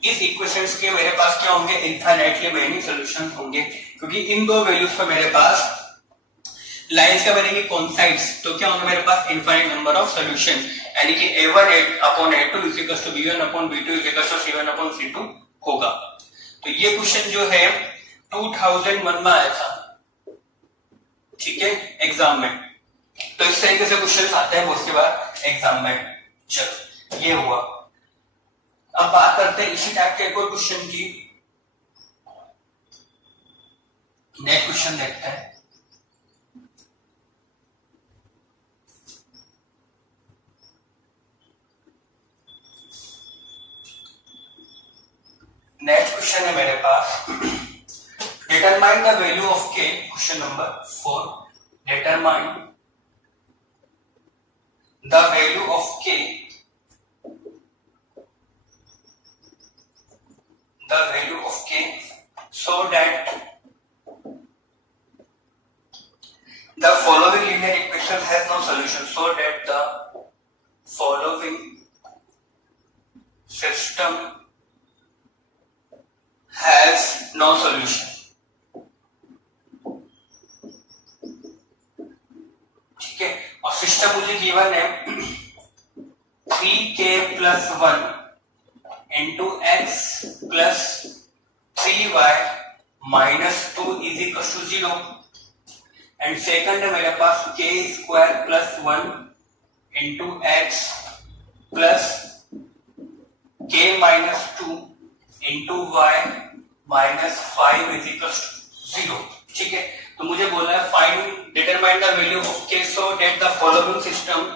इस इक्वेशंस के मेरे पास क्या होंगे इनफाइनाइटली मेनी सॉल्यूशन होंगे, क्योंकि इन दो वैल्यूज पर मेरे पास लाइंस का बनेगी कॉन्साइड्स, तो क्या होंगे मेरे पास इनफाइनाइट नंबर ऑफ सॉल्यूशन, यानी कि a1 upon a2 is equal to b1 upon b2 is equal to c1 upon c2 होगा। तो ये क्वेश्चन जो है 2001 में आया था, ठीक है, एग्जाम में। तो इस तरीके से क्वेश्चन आते हैं उसके बाद एग्जाम में। चलो ये हुआ। अब बात करते हैं इसी टाइप के एक और क्वेश्चन की। नेक्स्ट क्वेश्चन देखते हैं। नेक्स्ट क्वेश्चन है मेरे पास, determine the value of k, question number 4, determine the value of k, the value of k so that the following linear equation has no solution, so that the following system has no solution। ठीक है, और system मुझे given है 3k plus 1 into x plus 3y minus 2 is equal to 0, and second है मेरे पास k square plus 1 into x plus k minus 2 into y minus 5 is equal to 0। ठीक है, तो मुझे बोला है find determine the value of k so that the following system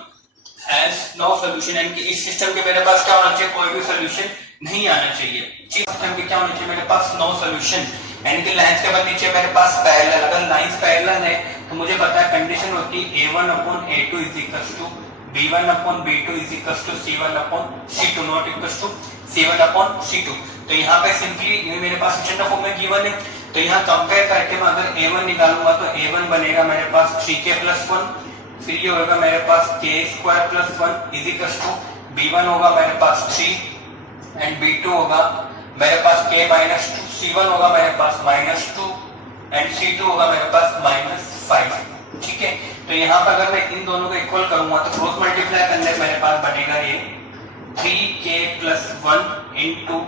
has no solution, यानी कि इस सिस्टम के मेरे पास क्या होना चाहिए, कोई भी सोल्यूशन नहीं आना चाहिए। सिस्टम के क्या होना चाहिए मेरे पास नो सॉल्यूशन, यानी कि लाइंस के बाद नीचे मेरे पास पैरेलल, अगर लाइंस पैरेलल है तो मुझे पता है कंडीशन होती है a1 upon a2 is equal to b1 upon b2 is equal to c1 upon c2 not equal to c1 upon c2। तो यहाँ पे सिंपली ये मेरे पास सेकंड फॉर्म में गिवन है, तो यहाँ कंपेयर करके मैं अगर a1 निकालूंगा तो a1 बनेगा मेरे पास 3k plus 1, फिर ये होगा मेरे पास k square plus 1 is equal to b1 होगा मेरे पास 3 एंड b2 होगा मेरे पास k माइनस 2, c1 होगा मेरे पास माइनस 2 एंड c2 होगा मेरे पास माइनस 5। ठीक है, तो यहाँ पर अगर मैं इन दोनों को इक्वल करूंगा तो क्रॉस मल्टीप्लाई करने से मेरे पास बनेगा ये 3k plus 1 into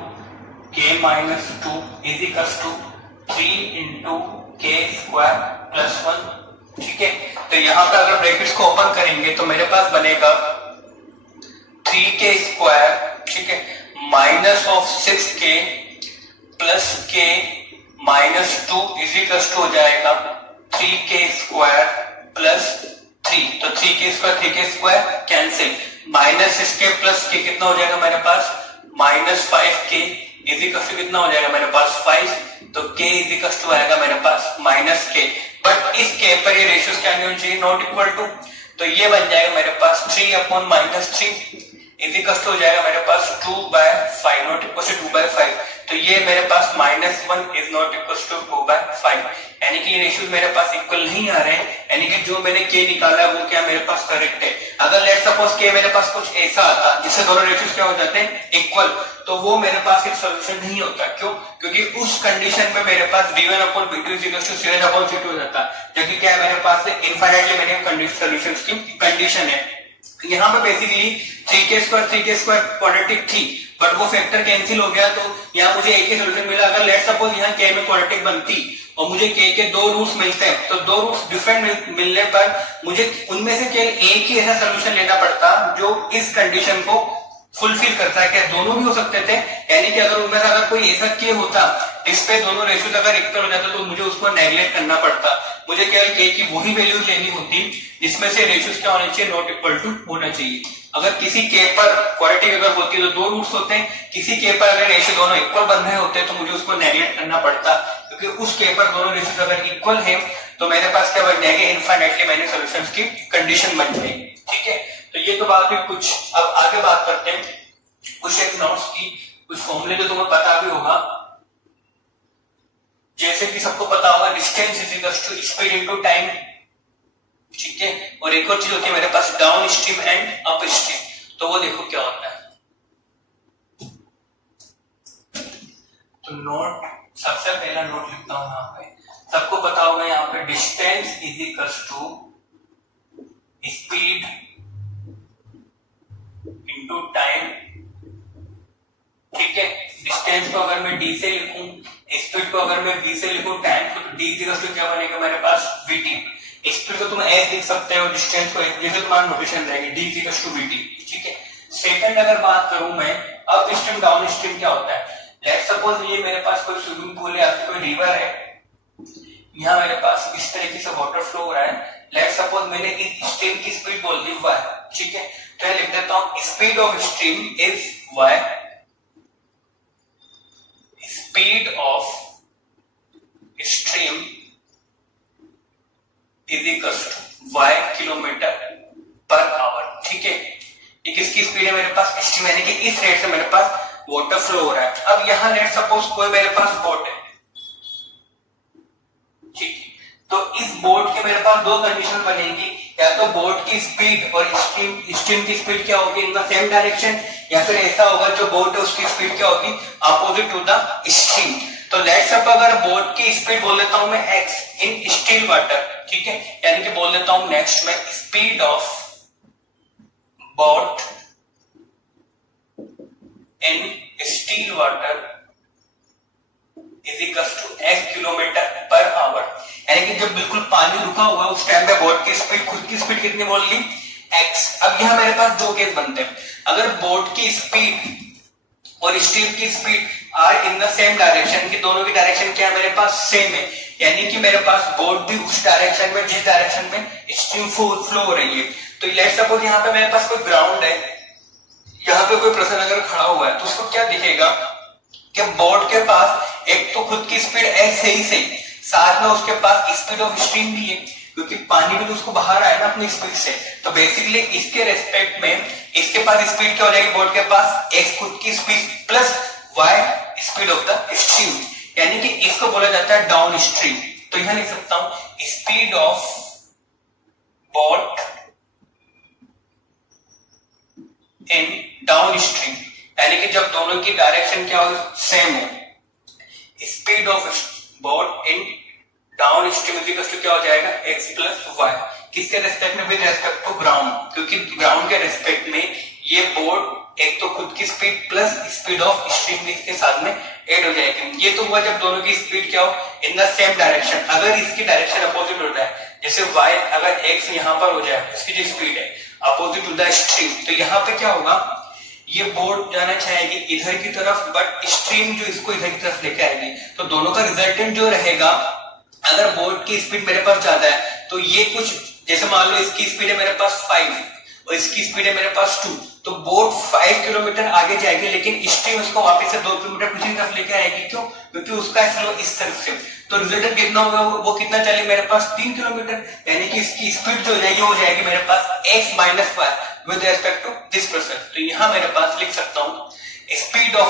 k minus 2 is equals to 3 into k square plus 1। ठीक है, तो यहाँ पर अगर ब्रैकेट्स को ओपन करेंगे तो मेरे पास बनेगा 3k स्क्वायर, ठीक है, minus of 6k plus k minus 2 is equal to हो जाएगा 3k स्क्वायर प्लस 3, तो 3k स्क्वायर कैंसिल, माइनस इसके प्लस के कितना हो जाएगा मेरे पास minus 5k is equal to कितना हो जाएगा मेरे पास 5, तो k इज इक्वल टू आएगा मेरे पास माइनस k, बट इस k पर ये रेशियोज क्या नहीं होनी चाहिए, नॉट इक्वल टू, तो ये बन जाएगा मेरे पास 3 upon minus 3 is equal to हो जाएगा मेरे पास 2/5 नॉट इक्वल टू 2/5, तो ये मेरे पास -1 इज नॉट इक्वल टू 2/5, यानी कि ये रेशियोज मेरे पास इक्वल नहीं आ रहे हैं, यानी कि जो मैंने k निकाला है वो क्या मेरे पास करेक्ट है। अगर लेट सपोज k मेरे पास कुछ ऐसा आता जिससे दोनों रेशियोज क्या हो जाते हैं इक्वल, तो वो मेरे पास एक सॉल्यूशन नहीं होता। क्यों? क्योंकि उस कंडीशन में मेरे पास b1 upon b2 is equal to c1 upon c2 हो जाता, जो कि क्या है मेरे पास इनफाइनाइटली मेनी सॉल्यूशंस की कंडीशन है। यहाँ पे बेसिकली 3k स्क्वायर क्वाड्रेटिक थी, बट वो फैक्टर कैंसिल हो गया, तो यहाँ मुझे एक ही सोल्यूशन मिला। अगर लेट सपोज यहाँ k में क्वाड्रेटिक बनती और मुझे k के दो रूट्स मिलते हैं, तो दो रूट्स डिफरेंट मिलने पर मुझे उनमें से केवल एक ही ऐसा सोल्यूशन लेना पड़ता जो इस कंडीशन को फुलफिल करता है। क्या दोनों भी हो सकते थे, यानी कि अगर उनमें से अगर कोई ऐसा k होता इस पे दोनों रेशियोज अगर इक्वल हो जाता तो मुझे उसको नेग्लेक्ट करना पड़ता, मुझे केवल k की वही वैल्यू लेनी होती जिसमें से रेशियोज क्या होने चाहिए, नॉट इक्वल टू होना चाहिए। अगर किसी k पर क्वाड्रेटिक अगर होती है तो दो रूट्स होते हैं, किसी k पर अगर रेशियो दोनों इक्वल बन रहे होते हैं तो मुझे उसको नेग्लेक्ट करना पड़ता, क्योंकि उस k पर दोनों रेशियोज अगर इक्वल है तो मेरे पास क्या बन जाएंगे, इनफाइनाइटली मैनी सॉल्यूशंस की कंडीशन बन जाएगी। ठीक है, तो ये तो तो बात हुई कुछ, अब आगे बात करते हैं कुछ इकोनॉमिक्स की कुछ फॉर्मूले जो तुम्हें पता भी होगा, जैसे कि सबको पता होगा distance is equals to speed into time, ठीक है। और एक और चीज होती है मेरे पास downstream and upstream, तो वो देखो क्या होता है। तो नोट, सबसे पहला नोट लिखता हूं यहाँ पे, सबको पता होगा यहाँ पे distance is equals to speed into time, ठीक है। डिस्टेंस को अगर मैं डी से लिखूं, स्पीड को अगर मैं वी से लिखूं, टाइम को डी इक्वल्स टू क्या बनेगा मेरे पास वीटी। स्पीड को तुम एस लिख सकते हो, डिस्टेंस को एस, जैसे तुम्हारा नोटेशन रहेगी डी इक्वल्स टू वीटी, ठीक है। सेकंड अगर बात करूं मैं अप स्ट्रीम डाउन स्ट्रीम क्या होता है, लेट्स सपोज ये मेरे पास कोई स्विमिंग पूल है या फिर कोई रिवर है, यहाँ मेरे पास इस तरीके से वाटर फ्लो हो रहा है, लेट्स सपोज मैंने इस स्ट्रीम की स्पीड बोल दी y, ठीक है। तो मैं लिख देता हूं speed of stream is y, speed of stream is equal to y kilometre per hour, ठीक है। ये किसकी स्पीड है मेरे पास, स्ट्रीम, यानी कि इस रेट से मेरे पास वाटर फ्लो हो रहा है। अब यहाँ लेट सपोज कोई मेरे पास बोट है, ठीक है। तो इस बोट के मेरे पास दो कंडीशन बनेगी, या तो बोट की स्पीड और स्ट्रीम की स्पीड क्या होगी इन द सेम डायरेक्शन, या फिर ऐसा होगा जो बोट है उसकी स्पीड क्या होगी अपोजिट टू द स्ट्रीम। तो लेट्स अप अगर बोट की स्पीड बोल देता हूं मैं x इन स्टिल वाटर, ठीक है, यानी कि बोल देता हूं नेक्स्ट में speed of boat in still water is equal to x kilometre per hour, यानी कि जब बिल्कुल पानी रुका हुआ है उस टाइम पे बोट की स्पीड, खुद की स्पीड कितनी बोल ली x। अब यहां मेरे पास दो केस बनते हैं, अगर बोट की स्पीड और स्ट्रीम की speed are in the same direction, की दोनों की डायरेक्शन क्या है मेरे पास सेम है, यानी कि मेरे पास बोट भी उस डायरेक्शन में जिस डायरेक्शन में स्ट्रीम फ्लो हो रही है। तो लेट्स सपोज यहाँ पे मेरे पास कोई ग्राउंड है, यहाँ पे कोई पर्सन अगर खड़ा हुआ है तो उसको क्या दिखेगा कि बोट के पास एक तो खुद की स्पीड ऐसे ही से, साथ में उसके पास स्पीड ऑफ स्ट्रीम भी है, क्योंकि पानी भी तो उसको बाहर आया ना अपनी स्पीड से। तो बेसिकली इसके रेस्पेक्ट में इसके पास स्पीड क्या हो जाएगी, बोट के पास x खुद की speed plus y speed of the stream, यानी कि इसको बोला जाता है डाउन स्ट्रीम। तो यहां लिख सकता हूं speed of boat in down stream, यानी कि जब दोनों की डायरेक्शन क्या हो सेम हो, speed of boat in downstream is equal to क्या हो जाएगा x प्लस y, किसके रेस्पेक्ट में, विद रेस्पेक्ट टू ग्राउंड, क्योंकि ग्राउंड के रेस्पेक्ट में ये बोट एक तो खुद की speed plus speed of stream के साथ में ऐड हो जाएगी। ये तो हुआ जब दोनों की स्पीड क्या हो इन द सेम डायरेक्शन, अगर इसकी डायरेक्शन अपोजिट होता है, जैसे y अगर x यहां पर हो जाए, इसकी जो स्पीड है अपोजिट टू द स्ट्रीम, तो यहाँ पे क्या होगा, ये बोट जाना चाहेगी इधर की तरफ, बट स्ट्रीम जो इसको इधर की तरफ लेके आएगी, तो दोनों का रिजल्टेंट जो रहेगा, अगर बोट की स्पीड मेरे पास ज्यादा है तो ये कुछ, जैसे मान लो इसकी स्पीड है मेरे पास 5 और इसकी स्पीड है मेरे पास 2, तो बोट 5 किलोमीटर आगे जाएगी, लेकिन स्ट्रीम उसको वापस से 2 किलोमीटर पीछे की तरफ लेके आएगी। क्यों, क्योंकि उसका फ्लो इस तरफ से, तो रिजल्टेंट कितना होगा, वो कितना चलेगी मेरे पास 3 किलोमीटर, यानी कि इसकी स्पीड जो हो जाएगी वो जाएगी मेरे पास x minus y with respect to this person. तो यहां मेरे पास लिख सकता हूं speed of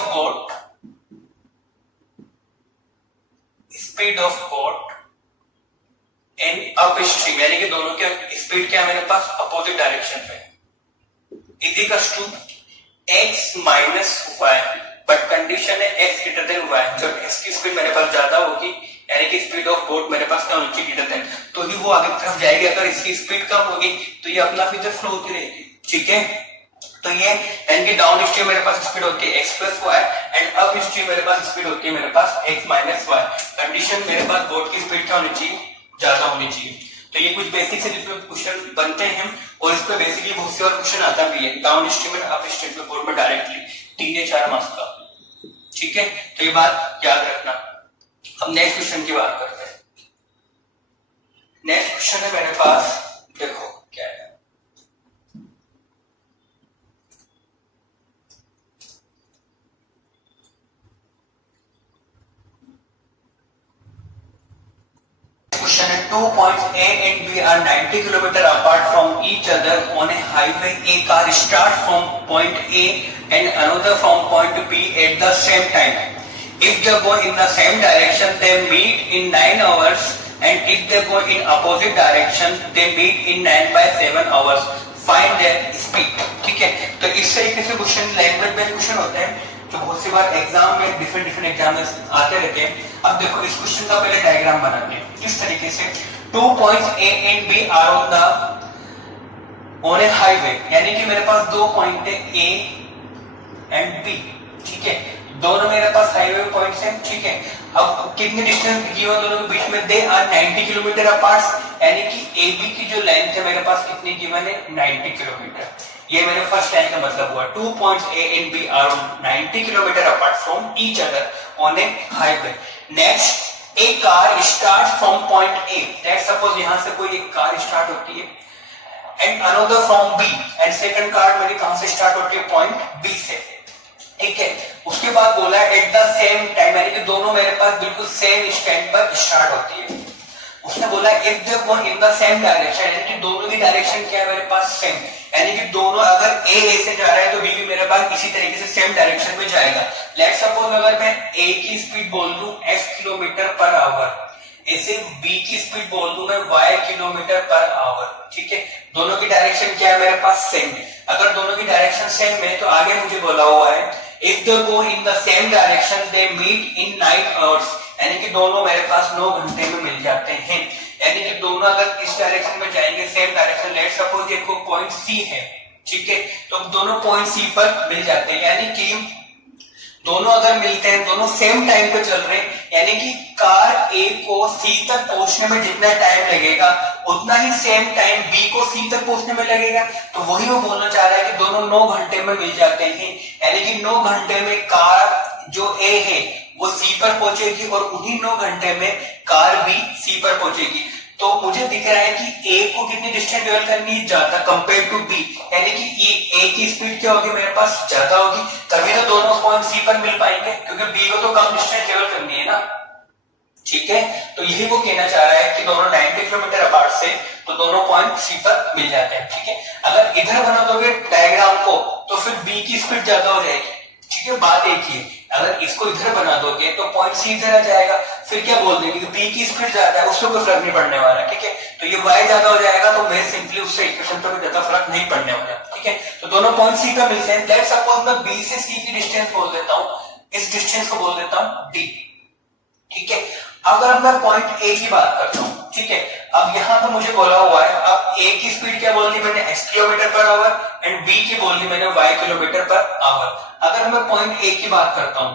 boat in upstream, यानी कि दोनों के स्पीड क्या है मेरे पास अपोजिट डायरेक्शन पे, is equal to x minus y, but condition है x ग्रेटर देन y, जब x की स्पीड मेरे पास ज्यादा होगी, यानी कि स्पीड ऑफ बोट मेरे पास क्या होनी चाहिए ग्रेटर देन, तो ही वो आगे की तरफ जाएगी, अगर इसकी स्पीड कम होगी तो ये अपना फिर फ्लो होती रहेगी, ठीक है। तो ये यानी कि डाउन स्ट्रीम मेरे पास स्पीड होती है x plus y and up stream मेरे पास स्पीड होती है मेरे पास x माइनस y, कंडीशन मेरे पास बोट की स्पीड क्या होनी चाहिए, ज्यादा होनी चाहिए। तो ये कुछ बेसिक से जिसमें क्वेश्चन बनते हैं, और इस पे बेसिकली बहुत से और क्वेश्चन आता भी है डाउन स्ट्रीम और अप स्ट्रीम में बोर्ड में डायरेक्टली 3 या 4 मार्क्स का, ठीक है। तो ये बात याद रखना। अब नेक्स्ट क्वेश्चन की बात करते हैं। नेक्स्ट क्वेश्चन है मेरे पास, देखो क्या है, क्वेश्चन है two points A and B are 90 km apart from each other on a highway. A car starts from point A and another from point B at the same time. If they go in the same direction, they meet in 9 hours, and if they go in opposite direction, they meet in 9 by 7 hours. Find their speed. ठीक है, तो इस तरीके से question language based question होते हैं जो बहुत सी बार एग्जाम में डिफरेंट एग्जाम आते रहते हैं। अब देखो इस क्वेश्चन का पहले डायग्राम बनाते हैं। किस तरीके से 2 points A and B are on a highway, यानी कि मेरे पास 2 पॉइंट है A and B, ठीक है, दोनों मेरे पास हाईवे पॉइंट्स हैं, ठीक है। अब कितने डिस्टेंस गिवन दोनों के बीच में, दे आर 90 किलोमीटर अपार्ट, यानी कि AB की जो लेंथ है मेरे पास कितनी गिवन है, 90 किलोमीटर। ये मेरे फर्स्ट लाइन का मतलब हुआ। 2 points A and B are 90 kilometer apart from each other on a highway. Next, a car starts from point A. Let's suppose यहाँ से कोई एक कार स्टार्ट होती है, and another from B, and second car मेरी कहाँ से start होती है, point B से, ठीक है। उसके बाद बोला एट द सेम टाइम, यानी कि दोनों मेरे पास बिल्कुल सेम स्टैंड पर स्टार्ट होती है। उसने बोला if they go in the same direction, यानी कि दोनों की डायरेक्शन क्या है मेरे पास, सेम, यानी कि दोनों अगर ए से जा रहा है तो बी भी मेरे पास इसी तरीके से सेम डायरेक्शन में जाएगा। लेट्स सपोज अगर मैं ए की स्पीड बोल दूं f किलोमीटर पर आवर, ऐसे बी की स्पीड बोल दूं मैं y किलोमीटर पर आवर, ठीक है। दोनों की डायरेक्शन क्या है मेरे पास, सेम है। अगर दोनों की डायरेक्शन सेम है तो आगे मुझे बोला हुआ है if they go in the same direction they meet in 9 hours, यानी कि दोनों मेरे पास 9 घंटे में मिल जाते हैं। यानी कि दोनों अगर इस डायरेक्शन में जाएंगे सेम डायरेक्शन, लेट्स सपोज ये को पॉइंट सी है, ठीक है, तो दोनों पॉइंट सी पर मिल जाते हैं। यानी कि दोनों अगर मिलते हैं, दोनों सेम टाइम पे चल रहे हैं, यानी कि कार ए को सी तक पहुंचने में जितना टाइम लगेगा उतना ही सेम टाइम बी को सी तक पहुंचने में लगेगा। तो वही वो बोलना चाह रहा है कि दोनों 9 घंटे में मिल जाते हैं, यानी कि 9 घंटे में कार जो ए है वो सी पर पहुंचेगी और उन्हीं 9 घंटे में कार बी सी पर पहुंचेगी। तो मुझे दिख रहा है कि ए को कितनी डिस्टेंस ट्रेवल करनी है, ज्यादा कंपेयर टू बी, यानी कि ये ए की स्पीड क्या होगी मेरे पास, ज्यादा होगी, तभी तो दोनों पॉइंट सी पर मिल पाएंगे, क्योंकि बी को तो कम डिस्टेंस ट्रेवल करनी है ना, ठीक है। तो यही वो कहना चाह रहा है कि दोनों 90 किलोमीटर अपार्ट से, तो दोनों पॉइंट सी पर मिल जाते हैं, ठीक है। अगर इधर बना दोगे डायग्राम को तो फिर बी की स्पीड ज्यादा हो जाएगी, ठीक है, बात एक ही है। अगर इसको इधर बना दोगे तो पॉइंट सी इधर आ जाएगा, फिर क्या बोल देंगे कि बी की स्पीड ज्यादा है, उससे कोई फर्क नहीं पड़ने वाला, ठीक है। तो ये y ज्यादा हो जाएगा तो मैं सिंपली उससे इक्वेशन पर ज्यादा फर्क नहीं पड़ने वाला, ठीक है। तो दोनों पॉइंट सी पे मिलते हैं। लेट्स सपोज मैं बी से सी की डिस्टेंस बोल देता हूं, इस डिस्टेंस को बोल देता हूं डी, ठीक है। अगर मैं पॉइंट ए की बात करता हूं, ठीक है, अब यहां पर मुझे बोला हुआ है, अब ए की स्पीड क्या बोलनी मैंने, x kilometre per hour, and B की बोलनी मैंने y किलोमीटर पर आवर। अगर मैं पॉइंट ए की बात करता हूं,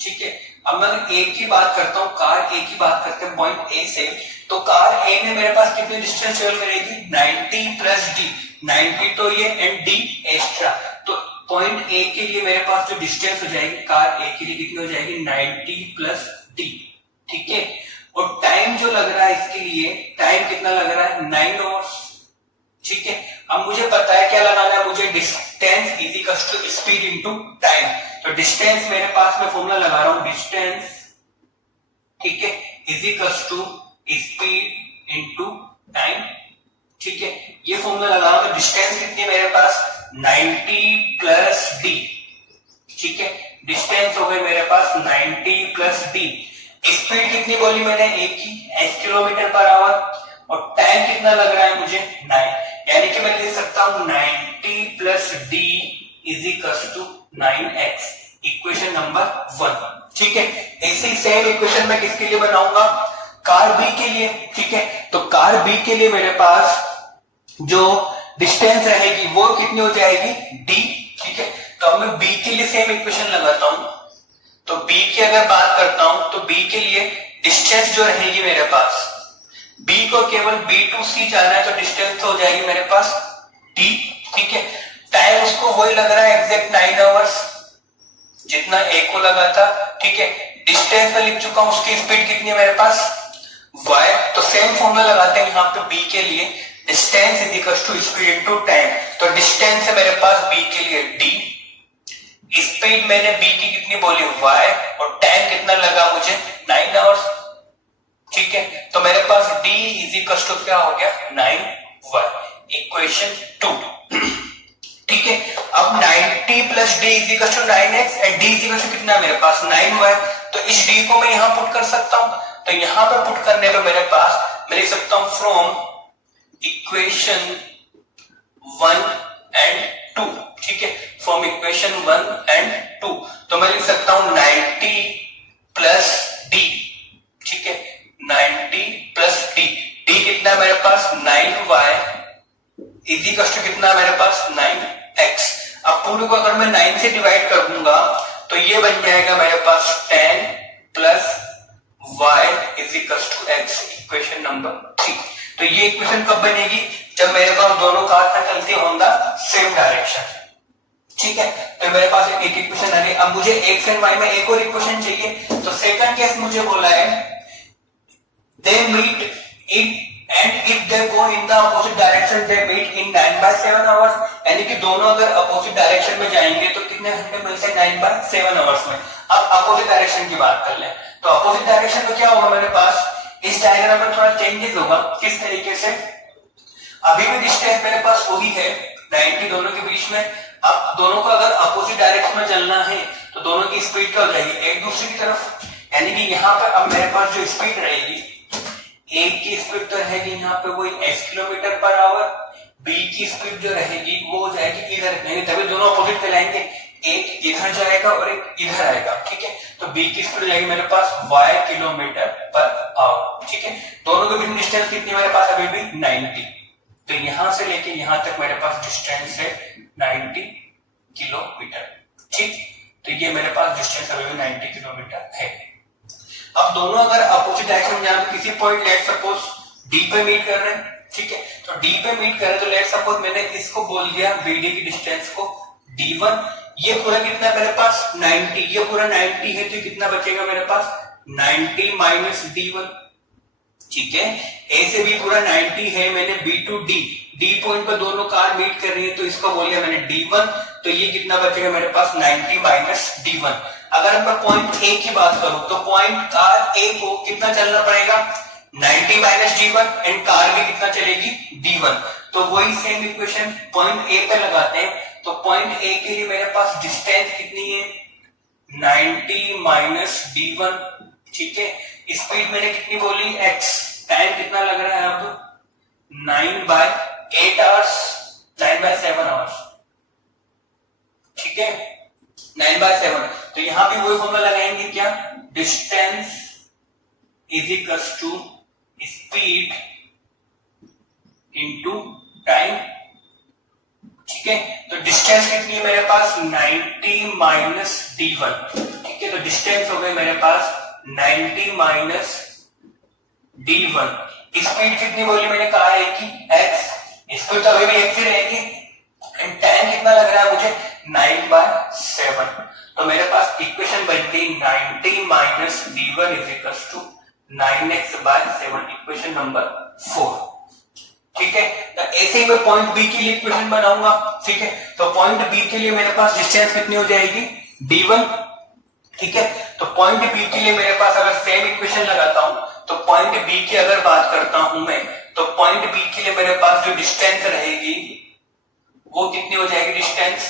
ठीक है, अब मैं ए की बात करता हूं, कार ए की बात करते हैं पॉइंट ए से, तो कार ए में मेरे पास कितनी डिस्टेंस ट्रेवल करेगी, 90 प्लस डी, 90 तो ये एंड डी एक्स्ट्रा, तो पॉइंट ए के लिए मेरे पास जो डिस्टेंस हो जाएगी कार ए के लिए कितनी हो जाएगी, 90 प्लस डी, ठीक है। और टाइम जो लग रहा है इसके लिए, टाइम कितना लग रहा है, 9 आवर्स, ठीक है। अब मुझे पता है क्या लगाना है, मुझे distance is equals to speed into time. तो डिस्टेंस मेरे पास में फॉर्मूला लगा रहा हूं, डिस्टेंस, ठीक है, is equals to speed into time, ठीक है। ये फॉर्मूला लगा रहा हूं, तो डिस्टेंस कितनी मेरे पास 90 प्लस डी, ठीक है, डिस्टेंस हो गई मेरे पास 90 प्लस डी। स्पीड कितनी बोली मैंने, एक की, h किलोमीटर पर आवर, और टाइम कितना लग रहा है मुझे, 9, यानी कि मैं लिख सकता हूं 90 plus D is equal to 9x, equation number 1, ठीक है। ऐसे ही सेम इक्वेशन मैं किसके लिए बनाऊंगा, कार बी के लिए, ठीक है। तो कार बी के लिए मेरे पास जो डिस्टेंस रहेगी वो कितनी हो जाएगी, डी, ठीक है। तो अब मैं बी के लिए सेम इक्वेशन लगाता हूं, तो बी की अगर बात करता हूं तो बी के लिए डिस्टेंस जो रहेगी मेरे पास, बी को केवल बी टू सी जाना है तो डिस्टेंस तो हो जाएगी मेरे पास टी, ठीक है। टाइम उसको वही लग रहा है एग्जैक्ट 9 आवर्स जितना ए को लगा था, ठीक है। डिस्टेंस में लिख चुका हूं, उसकी स्पीड कितनी है मेरे पास y, तो सेम फॉर्मूला लगाते हैं यहाँ पे बी के लिए, distance is equal to speed into time. तो डिस्टेंस है मेरे पास बी के लिए डी, स्पीड मैंने बी की कितनी बोली y, और टाइम कितना लगा मुझे 9 आवर्स, ठीक है, तो मेरे पास d इज इक्वल टू क्या हो गया 9y, इक्वेशन 2। ठीक है, अब 90 plus d is equal to 9x and d is equal to कितना मेरे पास 9y, तो इस d को मैं यहां पुट कर सकता हूं, तो यहां पे पुट करने पे मेरे पास मैं लिख सकता हूं फ्रॉम इक्वेशन 1 एंड 2। ठीक है, फ्रॉम इक्वेशन 1 एंड 2 तो मैं लिख सकता हूं 90 प्लस d। ठीक है, 90 प्लस d, d कितना है मेरे पास 9y इज इक्वल टू कितना मेरे पास 9x। अब पूरे को अगर मैं 9 से डिवाइड कर दूंगा तो ये बन जाएगा मेरे पास 10 plus y is equal to x, equation number 3। तो ये इक्वेशन कब बनेगी, जब मेरे पास दोनों कार में चलती होंगे सेम डायरेक्शन। ठीक है, तो मेरे पास एक इक्वेशन आ गई। अब मुझे x एंड y में एक और इक्वेशन चाहिए, तो सेकंड केस मुझे बोला है they meet it and if they go in the opposite direction they meet in 9/7 hours, यानी कि दोनों अगर अपोजिट डायरेक्शन में जाएंगे तो कितने घंटे मिलते हैं 9/7 आवर्स में। अब अपोजिट डायरेक्शन की बात कर लें, तो अपोजिट डायरेक्शन में क्या होगा मेरे पास, इस डायग्राम में थोड़ा चेंजेस होगा। किस तरीके से, अभी भी डिस्टेंस मेरे पास वही है 90 दोनों के बीच में। अब दोनों को अगर अपोजिट डायरेक्शन में चलना है तो दोनों की स्पीड क्या हो जाएगी एक दूसरे की तरफ, यानी कि यहाँ पर अब मेरे पास जो स्पीड रहेगी, एक की स्पीड तो रहेगी यहाँ पे वही s kilometre per our, b की स्पीड जो रहेगी वो हो जाएगी इधर, नहीं तभी दोनों अपोजिट पे लाएंगे, एक इधर जाएगा और एक इधर आएगा। ठीक है, तो b की स्पीड जाएगी मेरे पास y किलोमीटर पर आवर। ठीक है, दोनों के बीच डिस्टेंस कितनी मेरे पास अभी भी 90, तो यहां से लेके यहां तक मेरे पास डिस्टेंस है 90 किलोमीटर। ठीक, तो ये मेरे पास डिस्टेंस अभी भी 90 किलोमीटर है। अब दोनों अगर अपोजिट डायरेक्शन में यहाँ पे किसी पॉइंट लेट सपोज डी पे मीट कर रहे हैं, ठीक है, तो डी पे मीट कर रहे हैं, तो लेट सपोज मैंने इसको बोल दिया बीडी की डिस्टेंस को d1, ये पूरा कितना है मेरे पास 90, ये पूरा 90 है, तो कितना बचेगा मेरे पास 90 माइनस d1। ठीक है, ए से बी पूरा 90 है, मैंने बी टू डी पॉइंट पर दोनों कार मीट कर रही है, तो इसको बोल दिया मैंने d1, तो ये कितना बचेगा मेरे पास 90 माइनस d1। अगर मैं पॉइंट ए की बात करूं तो पॉइंट कार ए को कितना चलना पड़ेगा 90 माइनस d1 एंड कार भी कितना चलेगी d1, तो वही सेम इक्वेशन पॉइंट ए पे लगाते हैं। तो पॉइंट ए के लिए मेरे पास डिस्टेंस कितनी है 90 माइनस d1। ठीक है, स्पीड मैंने कितनी बोली x, टाइम कितना लग रहा है अब 9/8 आवर्स, 9/7 आवर्स। ठीक है, 9/7, तो यहां भी वही फॉर्मूला लगाएंगे क्या, distance is equals to speed into time. ठीक है, तो डिस्टेंस कितनी है मेरे पास 90 माइनस d1। ठीक है, तो डिस्टेंस हो गए मेरे पास 90 माइनस d1। स्पीड कितनी बोली मैंने कहा है कि x, स्पीड तो अभी भी x ही रहेगी, एंड टाइम कितना लग रहा है मुझे 9/7, तो मेरे पास इक्वेशन बन गई 90 minus d1 is equal to 9x/7, equation number 4। ठीक है, तो ऐसे ही मैं पॉइंट बी के लिए इक्वेशन बनाऊंगा। ठीक है, तो पॉइंट बी के लिए मेरे पास डिस्टेंस कितनी हो जाएगी d1। ठीक है, तो पॉइंट बी के लिए मेरे पास अगर सेम इक्वेशन लगाता हूं, तो पॉइंट बी की अगर बात करता हूं मैं, तो पॉइंट बी के लिए मेरे पास जो डिस्टेंस रहेगी वो कितनी हो जाएगी डिस्टेंस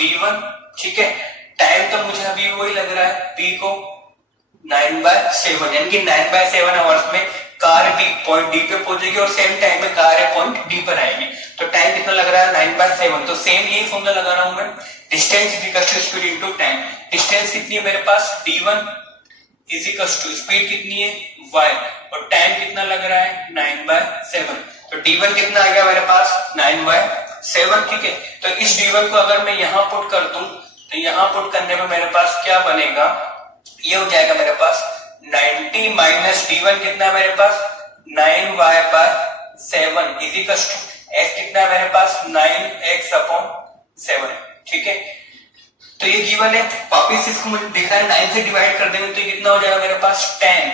d1। ठीक है, टाइम तो मुझे अभी वही लग रहा है p को 9/7, यानी कि 9/7 आवर्स में कार डी पॉइंट डी पे पहुंचेगी और सेम टाइम में कार है पॉइंट डी पर आएगी, तो टाइम कितना लग रहा है 9/7। तो सेम यही फॉर्मूला लगा रहा हूं मैं, distance is equal to speed into time. Distance कितनी है मेरे पास d1 is equal to speed कितनी है y, और टाइम कितना लग रहा है 9/7, तो d1 कितना आ गया मेरे पास 9/7। ठीक है, तो इस d1 को अगर मैं यहां पुट कर दूं, तो यहां पुट करने में मेरे पास क्या बनेगा, ये हो जाएगा मेरे पास 90 माइनस d1 कितना है मेरे पास 9y/7 is equal to s कितना है मेरे पास 9x/7। ठीक है, तो ये गिवन है, वापिस इसको मुझे देखना है 9 से डिवाइड कर देंगे तो ये कितना हो जाएगा मेरे पास 10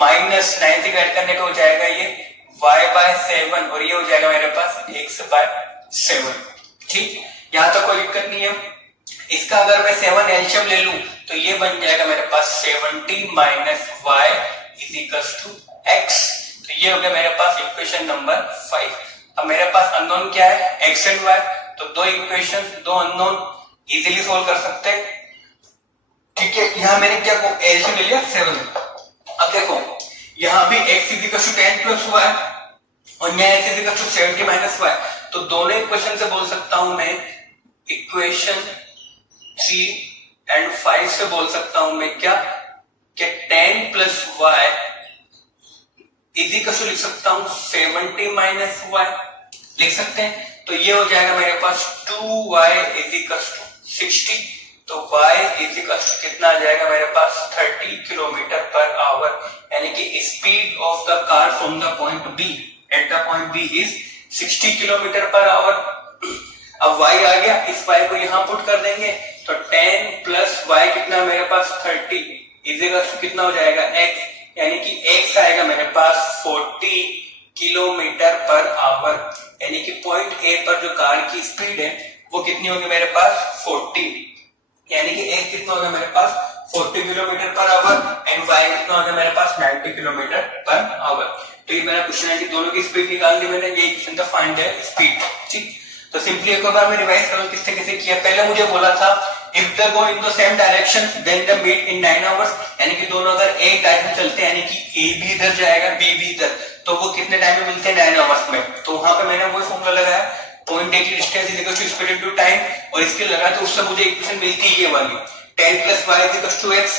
माइनस 9 से डिवाइड करने पे हो जाएगा ये y/7, और ये हो जाएगा मेरे पास x/7। ठीक, यहां तक कोई दिक्कत नहीं है। इसका अगर मैं 7 एलसीएम ले लूं तो ये बन जाएगा मेरे पास 70 minus y is equals to x। तो ये हो गया मेरे पास इक्वेशन नंबर 5। अब मेरे पास अननोन क्या है, x एंड y। तो दो इक्वेशन, दो अननोन इजीली सोल्व कर सकते हैं। ठीक है, यहां मैंने क्या को एलसीएम ले लिया 7। अब देखो यहां भी x is equal to 10 plus y और यहाँ x is equal to 70 minus y। तो दोनों इक्वेशन से बोल सकता हूं मैं इक्वेशन 3 एंड 5 से बोल सकता हूं मैं क्या, कि 10 plus y is equal to लिख सकता हूं 70 माइनस y, लिख सकते हैं। तो ये हो जाएगा मेरे पास 2y इज इक्वल टू 60। तो y इज इक्वल टू कितना आ जाएगा मेरे पास 30 किलोमीटर पर आवर, यानी कि speed of the car from the point B at the point B is 60 kilometre per our. अब y आ गया, इस y को यहां पुट कर देंगे तो 10 प्लस y कितना मेरे पास 30 इज इक्वल टू कितना हो जाएगा x, यानी कि x आएगा मेरे पास 40 किलोमीटर पर आवर, यानी कि पॉइंट A पर जो कार की स्पीड है वो कितनी होगी मेरे पास 40, यानी कि x कितना होगा मेरे पास 40 kilometre per hour and y कितना होगा मेरे पास 90 किलोमीटर पर आवर। तो ये मेरा क्वेश्चन है कि दोनों की स्पीड निकाल दी मैंने, ये क्वेश्चन था फाइंड द स्पीड। ठीक, तो सिंपली एक बार मैं रिवाइज करूं किससे कैसे किया। पहले मुझे बोला था if they go in the same direction then they meet in 9 hours, यानी कि दोनों अगर एक डायरेक्शन चलते हैं, यानी कि A भी इधर जाएगा B भी इधर, तो वो कितने टाइम में मिलते हैं 9 आवर्स में। तो वहां पे मैंने वो फॉर्मूला लगाया, पॉइंट A की distance is equal to speed into time, और इसके लगा तो उससे मुझे इक्वेशन मिलती है ये वाली 10 plus y is equal to x।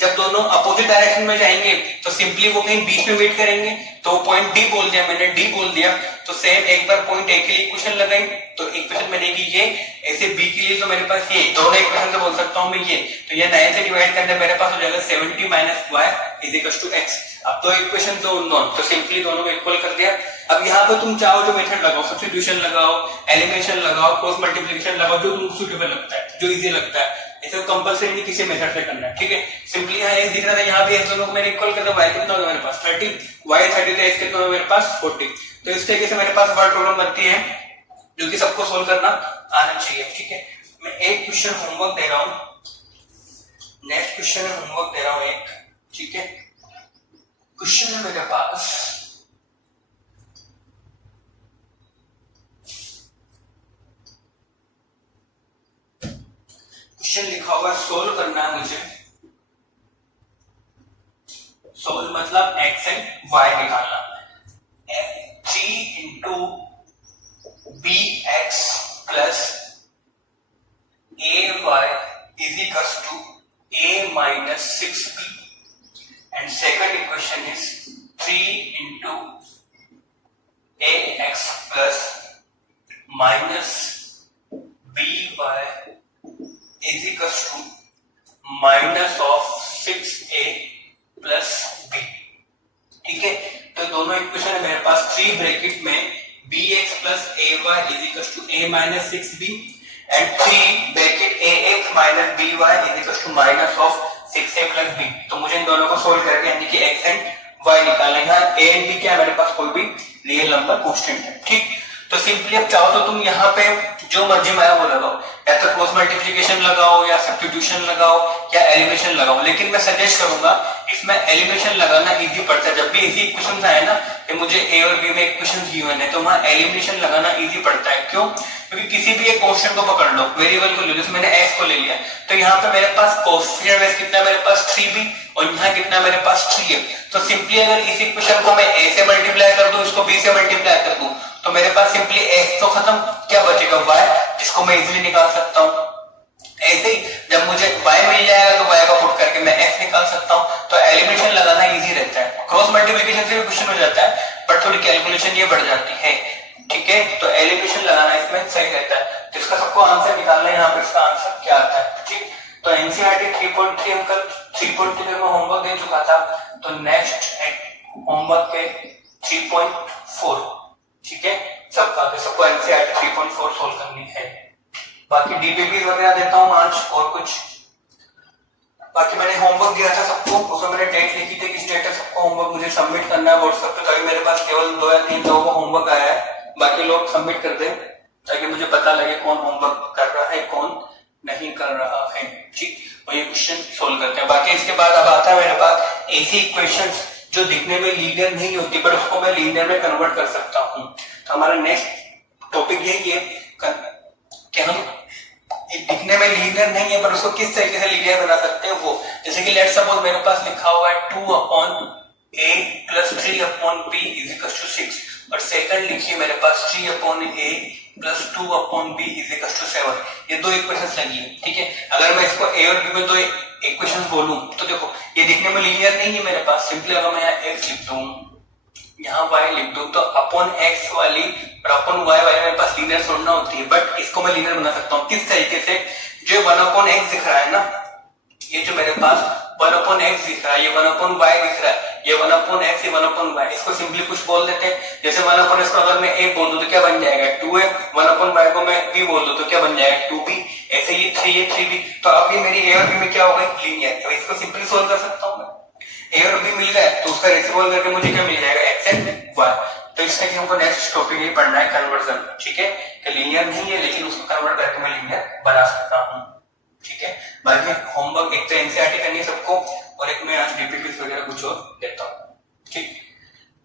जब दोनों अपोजिट डायरेक्शन में जाएंगे तो सिंपली वो कहीं बीच में मीट करेंगे, तो पॉइंट D बोल दिया मैंने, D बोल दिया। तो सेम एक बार पॉइंट A के लिए इक्वेशन लगाई तो इक्वेशन बनेगी ये, ऐसे B के लिए तो मेरे पास ये दोनों इक्वेशन से बोल सकता हूं मैं ये। तो ये 9 से डिवाइड करने मेरे पास हो जाएगा 70 minus y is equal to x। अब दो इक्वेशन दो नॉन, तो सिंपली दोनों को इक्वल कर दिया। अब यहाँ पे तुम चाहो जो मेथड लगाओ, सब्स्टिट्यूशन लगाओ, एलिमिनेशन लगाओ, क्रॉस मल्टीप्लिकेशन लगाओ, जो तुमको सूटेबल लगता है, जो इजी लगता है। ऐसे कंपलसरी नहीं किसी मेथड से करना है। ठीक है, सिंपली यहाँ x दिख रहा था, यहाँ भी x दोनों को मैंने इक्वल कर दिया। y कितना होगा मेरे पास 30, y 30 तो x कितना होगा मेरे पास 40। तो इस तरीके से मेरे पास वर्ड प्रॉब्लम बनती है जो कि सबको सोल्व करना आना चाहिए। ठीक है, मैं एक क्वेश्चन होमवर्क दे रहा हूं, नेक्स्ट क्वेश्चन होमवर्क दे रहा हूं एक। ठीक है, क्वेश्चन है मेरे पास क्वेश्चन लिखा हुआ सोल्व करना है मुझे। सोल्व मतलब x एंड y निकालना। 3 into bx plus ay is equal to a minus 6b and second equation is 3 into ax plus minus by is equals to minus of 6a plus b। ठीक है, तो दोनों equation है मेरे पास 3 bracket में bx plus ay is equals to a minus 6b and 3 bracket ax minus by is equals to minus of 6a plus b। तो मुझे इन दोनों को सोल्व करके यानी कि x एंड y निकालना है। यहाँ a एंड b क्या है मेरे पास, कोई भी रियल नंबर कांस्टेंट है। ठीक, तो सिंपली अब चाहो तो तुम यहाँ पे जो मर्जी माया वो लगाओ, या तो क्रॉस मल्टीप्लिकेशन लगाओ या सब्स्टिट्यूशन लगाओ या एलिमिनेशन लगाओ, लेकिन मैं सजेस्ट करूंगा इसमें एलिमिनेशन लगाना इजी पड़ता है। जब भी इसी इक्वेशन आए ना कि मुझे ए और बी में इक्वेशन गिवन है तो वहां एलिमिनेशन लगाना इजी पड़ता है। क्यों? क्योंकि किसी भी एक कांस्टेंट को पकड़ लो, वेरिएबल को ले लो, जैसे मैंने x को ले लिया तो यहाँ पे मेरे पास कोएफिशिएंट वैल्यू कितना मेरे पास 3b और यहाँ कितना मेरे पास 3 है। तो सिंपली अगर इस इक्वेशन को मैं a से मल्टीप्लाई कर दूं, इसको b से मल्टीप्लाई कर दूं, तो मेरे पास सिंपली x तो खत्म, क्या बचेगा y, जिसको मैं इजीली निकाल सकता हूँ। ऐसे ही जब मुझे y मिल जाएगा तो y का पुट करके मैं x निकाल सकता हूँ। तो एलिमिनेशन लगाना इजी रहता है। क्रॉस मल्टीप्लिकेशन से भी क्वेश्चन हो जाता है बट थोड़ी कैलकुलेशन ये बढ़ जाती है। ठीक है, तो एलिमिनेशन लगाना इसमें सही रहता है। तो इसका सबको आंसर निकालना है, यहाँ पे इसका आंसर क्या आता है। ठीक, तो एनसीईआरटी 3.3 हम कल 3.3 में होमवर्क दे चुका था, तो नेक्स्ट होमवर्क पे 3.4। ठीक है, सबको एनसीईआरटी 3.4 सोल्व करनी है। बाकी डीबीबी वगैरह देता हूँ आज और कुछ। बाकी मैंने होमवर्क दिया था सबको, उसमें मैंने डेट लिखी थी किस डेट तक सबको होमवर्क मुझे सबमिट करना है व्हाट्सएप पे। तभी मेरे पास केवल 2 या 3 लोगों को होमवर्क आया है, बाकी लोग सबमिट कर दें ताकि मुझे पता लगे कौन होमवर्क कर रहा है कौन नहीं कर रहा है। ठीक, और ये क्वेश्चन सोल्व करते हैं। बाकी इसके बाद अब आता है मेरे पास ऐसी इक्वेशंस जो दिखने में लीनियर नहीं होती पर उसको मैं लीनियर में कन्वर्ट कर सकता हूँ। तो हमारा नेक्स्ट टॉपिक यही है कि हम दिखने में लीनियर नहीं है पर उसको किस तरीके से लीनियर बना सकते हैं वो। जैसे कि लेट्स सपोज मेरे पास लिखा हुआ है 2/a plus 3/b is equal to 6 और सेकंड लिखिए मेरे पास 3/a plus 2/b is equal to 7। ये दो इक्वेशंस लगी है, ठीक है। अगर मैं इसको a और b में दो इक्वेशंस बोलूं तो देखो ये दिखने में लीनियर नहीं है मेरे पास। सिंपली अगर मैं यहाँ x लिख दूं, यहाँ y लिख दूं तो अपॉन x वाली और अपॉन y वाली मेरे पास लीनियर छोड़ना होती है, बट इसको मैं लीनियर बना सकता हूँ। किस तरीके से? जो 1/x दिख रहा है ना, ये जो मेरे पास 1/x दिख रहा है, ये 1/y दिख रहा है, ये 1/x, ये 1/y, इसको सिंपली कुछ बोल देते हैं। जैसे 1/x को अगर मैं a बोल दूं तो क्या बन जाएगा 2a, 1/y को मैं b बोल दूं तो क्या बन जाएगा 2b, ऐसे ये 3a 3b। तो अब ये मेरी a और b में क्या हो गई लीनियर। अब इसको सिंपली सोल्व कर सकता हूँ मैं। a और b मिल गए तो उसका रेसिप्रोकल करके मुझे क्या मिल जाएगा x एंड y। तो इसका कि हमको नेक्स्ट टॉपिक ये पढ़ना है कन्वर्जन, ठीक है, कि लीनियर नहीं है लेकिन उसको कन्वर्ट करके मैं लीनियर बना सकता हूँ, ठीक है। बाकी होमवर्क एक तो एनसीईआरटी करनी है सबको और एक मैं आज डीपीक्यूज वगैरह कुछ और देता हूँ, ठीक।